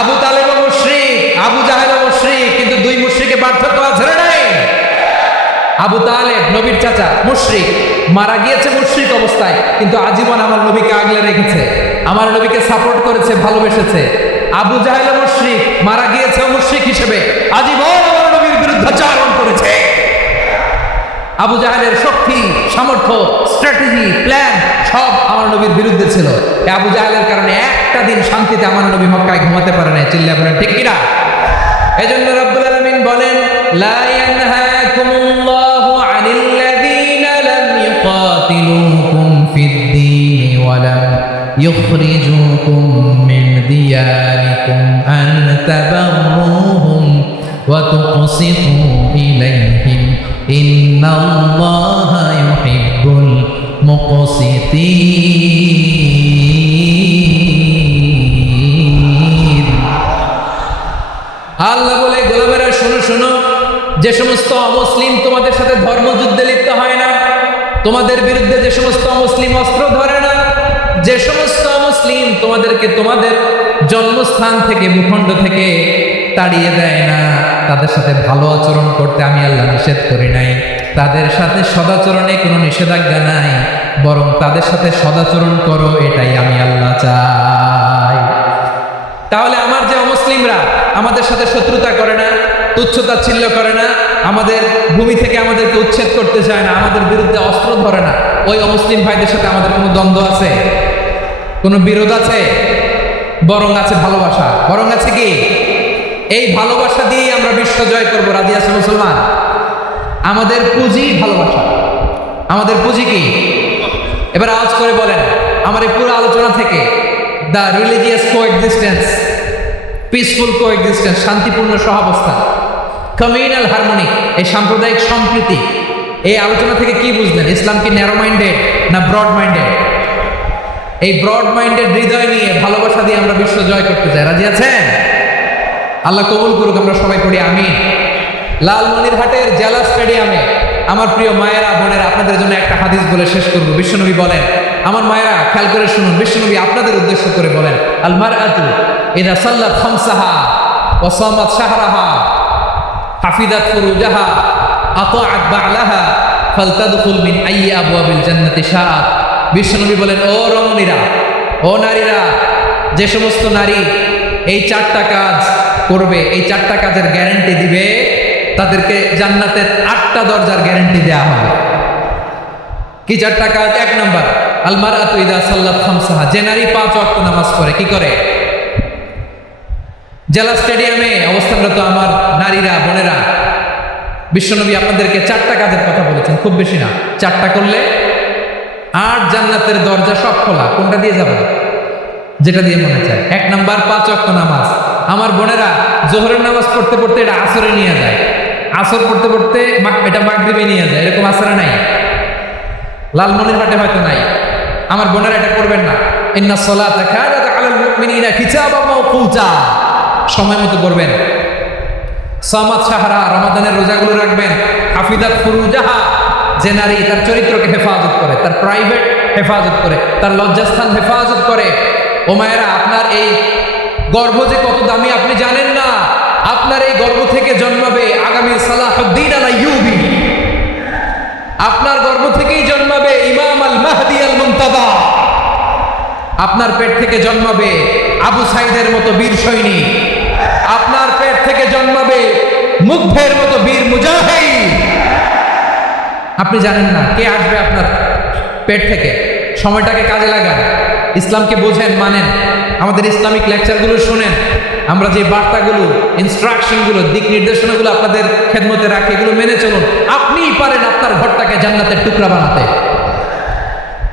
আবু তালেব মুশরিক, আবু জাহেল মুশরিক, কিন্তু দুই মুশরিকে পার্থক্য আছে না নাই? আবু তালেব নবীর চাচা, মুশরিক, মারা গিয়েছে মুশরিক অবস্থায়, কিন্তু আজীবন আমার নবীকে আগলে রেখেছে, আমার নবীকে সাপোর্ট করেছে, ভালোবেসেছে। আবু জাহেল মুশরিক, মারা গিয়েছে মুশরিক হিসেবে, আজীবন আমার নবীর বিরুদ্ধাচরণ করেছে। আবু জাহেলের শক্তি, সামর্থ্য, স্ট্র্যাটেজি, প্ল্যান সব আমার নবীর বিরুদ্ধে ছিল। আবু জাহেলের কারণে একটা দিন শান্তিতে আমার নবী মক্কায় ঘুমাতে পারে না, চিল্লায় বলেন ঠিক কিনা। এজন্য রব্বুল আলামিন বলেন, লা ইয়ানহাকুমুল্লাহু আনিল্লাযীনা লাম يخرجوكم من دياركم أن تبروهم وتقسطوا إليهم إن الله يحب المقسطين আল্লাহ বলে গোলামেরা শোনো শোনো, যে সমস্ত অমুসলিম তোমাদের সাথে ধর্মযুদ্ধে লিপ্ত হয় না, তোমাদের বিরুদ্ধে যে সমস্ত অমুসলিম অস্ত্র ধরে না, যে সমস্ত অমুসলিম তোমাদেরকে তোমাদের জন্মস্থান থেকে ভূখণ্ড থেকে তাড়িয়ে দেয় না, তাদের সাথে ভালো আচরণ করতে আমি আল্লাহ নিষেধ করি নাই। তাদের সাথে সদাচরণে কোনো নিষেধাজ্ঞা নাই, বরং তাদের সাথে সদাচরণ করো, এটাই আমি আল্লাহ চাই। তাহলে আমার যে অমুসলিমরা আমাদের সাথে শত্রুতা করে না, তুচ্ছতাচ্ছিল্য করে না, আমাদের ভূমি থেকে আমাদেরকে উচ্ছেদ করতে চায় না, আমাদের বিরুদ্ধে অস্ত্র ধরে না, ওই অমুসলিম ভাইদের সাথে আমাদের কোনো দ্বন্দ্ব আছে, কোনো বিরোধ আছে? বরং আছে ভালোবাসা। বরং আছে কি? এই ভালোবাসা দিয়েই আমরা বিশ্ব জয় করবো। রাজি আছে মুসলমান? আমাদের পুঁজি ভালোবাসা। আমাদের পুঁজি কি? এবার আওয়াজ করে বলেন আমার এই পুরো আলোচনা থেকে, the religious coexistence, peaceful coexistence, শান্তিপূর্ণ সহাবস্থান, কমিউনাল হারমোনি, এই সাম্প্রদায়িক সম্প্রীতি, এই আলোচনা থেকে কি বুঝলেন? ইসলাম কি ন্যারো মাইন্ডেড না ব্রড মাইন্ডেড? এই ব্রড মাইন্ডেড হৃদয় নিয়ে ভালোবাসা দিয়ে আমরা বিশ্ব জয় করতে চাই। রাজি আছেন? আল্লাহ কবুল করুক। আমরা সবাই পড়ি আমিন। লালমনিরহাটের জেলা স্টেডিয়ামে আমার প্রিয় মায়েরা বোনেরা, আপনাদের জন্য একটা হাদিস বলে শেষ করব। বিশ্বনবী বলেন, আমার মায়েরা খেয়াল করে শুনুন, বিশ্বনবী আপনাদের উদ্দেশ্য করে বলেন, আল মারআতু ইযা সাল্লাত খামসাহা ওয়া সামাত শাহরাহা হাফিজাত ফুরুজাহা আতাআত বা'লাহা ফালতাদখুল মিন আইয়ি আবওয়াবিল জান্নাতি শাআত। বিশ্বনবী বলেন, ও রমণীরা, ও নারীরা, যে সমস্ত নারী এই চারটা কাজ করবে, এই চারটা কাজের গ্যারান্টি দিবে, তাদেরকে জান্নাতের 8টা দরজার গ্যারান্টি দেয়া হবে। কি চারটা কাজ? 1 নম্বর, আল মারআতু ইযা সাল্লাত খামসাহা, যে নারী 5 ওয়াক্ত নামাজ পড়ে। কি করে? জেলা স্টেডিয়ামে অবস্থানরত আমার নারীরা বোনেরা, বিশ্বনবী আপনাদেরকে 4টা কাজের কথা বলেছেন, খুব বেশি না। 4টা করলে 8 জান্নাতের দরজা সব খোলা। কোনটা দিয়ে যাবে? যেটা দিয়ে মনে চায়। 1 নাম্বার 5 ওয়াক্ত নামাজ। আমার বোনেরা জোহরের নামাজ পড়তে পড়তে এটা আসরে নিয়ে যায়, আসর পড়তে পড়তে এটা মাগরিবে নিয়ে যায়। এরকম আসরে নাই? লালমনিরহাটে হয়তো নাই। আমার বোনেরা এটা করবেন না। ইন্নাস সালাতা কানাত আলাল মুমিনিনা কিতাবাম মাওকুতা, সময় মতো করবেন। সামাত শাহরা, রমাদানের রোজাগুলো রাখবেন। হাফিজাত ফুরুজাহা, যে নারী তার চরিত্রকে হেফাজত করে, তার প্রাইভেট হেফাজত করে, তার লজ্জাস্থান হেফাজত করে। ও মায়েরা, আপনার এই গর্ভ যে কত দামি আপনি জানেন না। আপনার এই গর্ভ থেকে জন্মাবে আগামী সালাহুদ্দিন আল আইয়ুবী। আপনার গর্ভ থেকেই জন্মাবে ইমাম আল মাহদি আল মুনতাদা। আপনার পেট থেকে জন্মাবে আবু সাইদের মতো বীর সৈনিক। আপনার পেট থেকে জন্মাবে মুগ্ধের মতো বীর মুজাহিদ। আপনি জানেন না কে আসবে আপনার পেট থেকে। সময়টাকে কাজে লাগান, ইসলামকে বোঝেন, মানেন, আমাদের ইসলামিক লেকচারগুলো শোনেন। আমরা যে বার্তাগুলো, ইনস্ট্রাকশনগুলো, দিক নির্দেশনাগুলো আপনাদের খেদমতে রাখি, এগুলো মেনে চলুন। আপনিই পারেন আপনার ঘরটাকে জান্নাতের টুকরা বানাতে।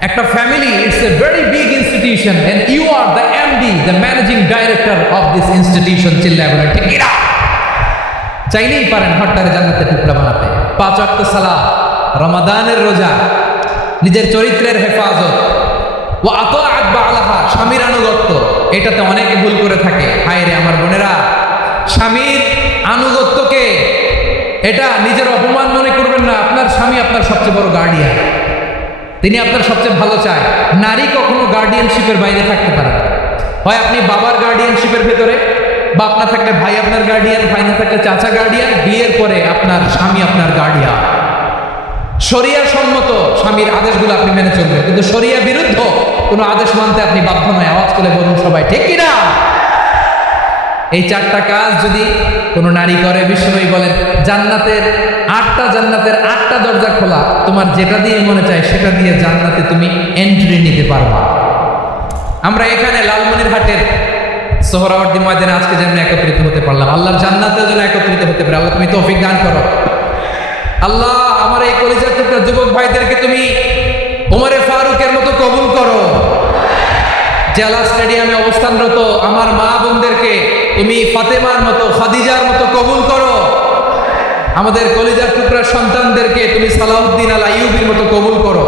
একটা family, it's a very big institution and you are the MD, the managing director of this institution. চিল্লায় বলেন ঠিক কিনা? চাইলেই পারেন ঘরটাকে জান্নাতের টুকরা বানাতে। 5 ওয়াক্ত সালাত, রমাদানের রোজা, নিজের চরিত্রের হেফাজত, ও আতাআত বা'লাহা, স্বামীর আনুগত্য। এটাতে অনেকে ভুল করে থাকে। হায় রে আমার বোনেরা, স্বামীর আনুগত্যকে এটা নিজের অপমান মনে করবেন না। আপনার স্বামী আপনার সবচেয়ে বড় গার্ডিয়ান, তিনি আপনার সবচেয়ে ভালো চায়। নারী কখনো গার্ডিয়ানশিপের বাইরে থাকতে পারে না। হয় আপনি বাবার গার্ডিয়ানশিপের ভেতরে, বা আপনার থাকলে ভাই আপনার গার্ডিয়ান, ভাই না থাকলে চাচা গার্ডিয়ান, বিয়ের পরে আপনার স্বামী আপনার গার্ডিয়ান। শরিয়া সম্মত স্বামীর আদেশগুলো আপনি মেনে চলবেন, কিন্তু শরিয়া বিরুদ্ধ কোনো আদেশ মানতে আপনি বাধ্য নয়। আওয়াজ করে বলুন সবাই ঠিক কিনা? এই 4টা কাজ যদি কোনো নারী করে, বিশ্বনবী বলেন জান্নাতের 8টা দরজা খোলা। তোমার যেটা দিয়ে মনে চায় সেটা দিয়ে জান্নাতে তুমি এন্ট্রি নিতে পারবা। আমরা এখানে লালমনিরহাটের সোহরাওয়ার্দী ময়দানে আজকে যেন একত্রিত হতে পারলাম, আল্লাহর জান্নাতের জন্য একত্রিত হতে পারে। আল্লাহ তুমি তৌফিক দান করো। আল্লাহ আমার এই কলিজার টুকরা যুবক ভাইদেরকে তুমি ওমরে ফারুকের মতো কবুল করো। জেলা স্টেডিয়ামে অবস্থানরত আমার মা বোনদেরকে তুমি ফাতেমার মতো, খাদিজার মতো কবুল করো। আমাদের কলিজার টুকরা সন্তানদেরকে তুমি সালাউদ্দিন আল আইয়ুবীর মতো কবুল করো।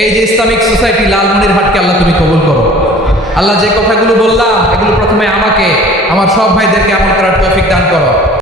এই যে ইসলামিক সোসাইটি লালমনিরহাটকে আল্লাহ তুমি কবুল করো। আল্লাহ যে কথাগুলো বললাম এগুলো প্রথমে আমাকে, আমার সব ভাইদেরকে আমল করার তৌফিক দান করো।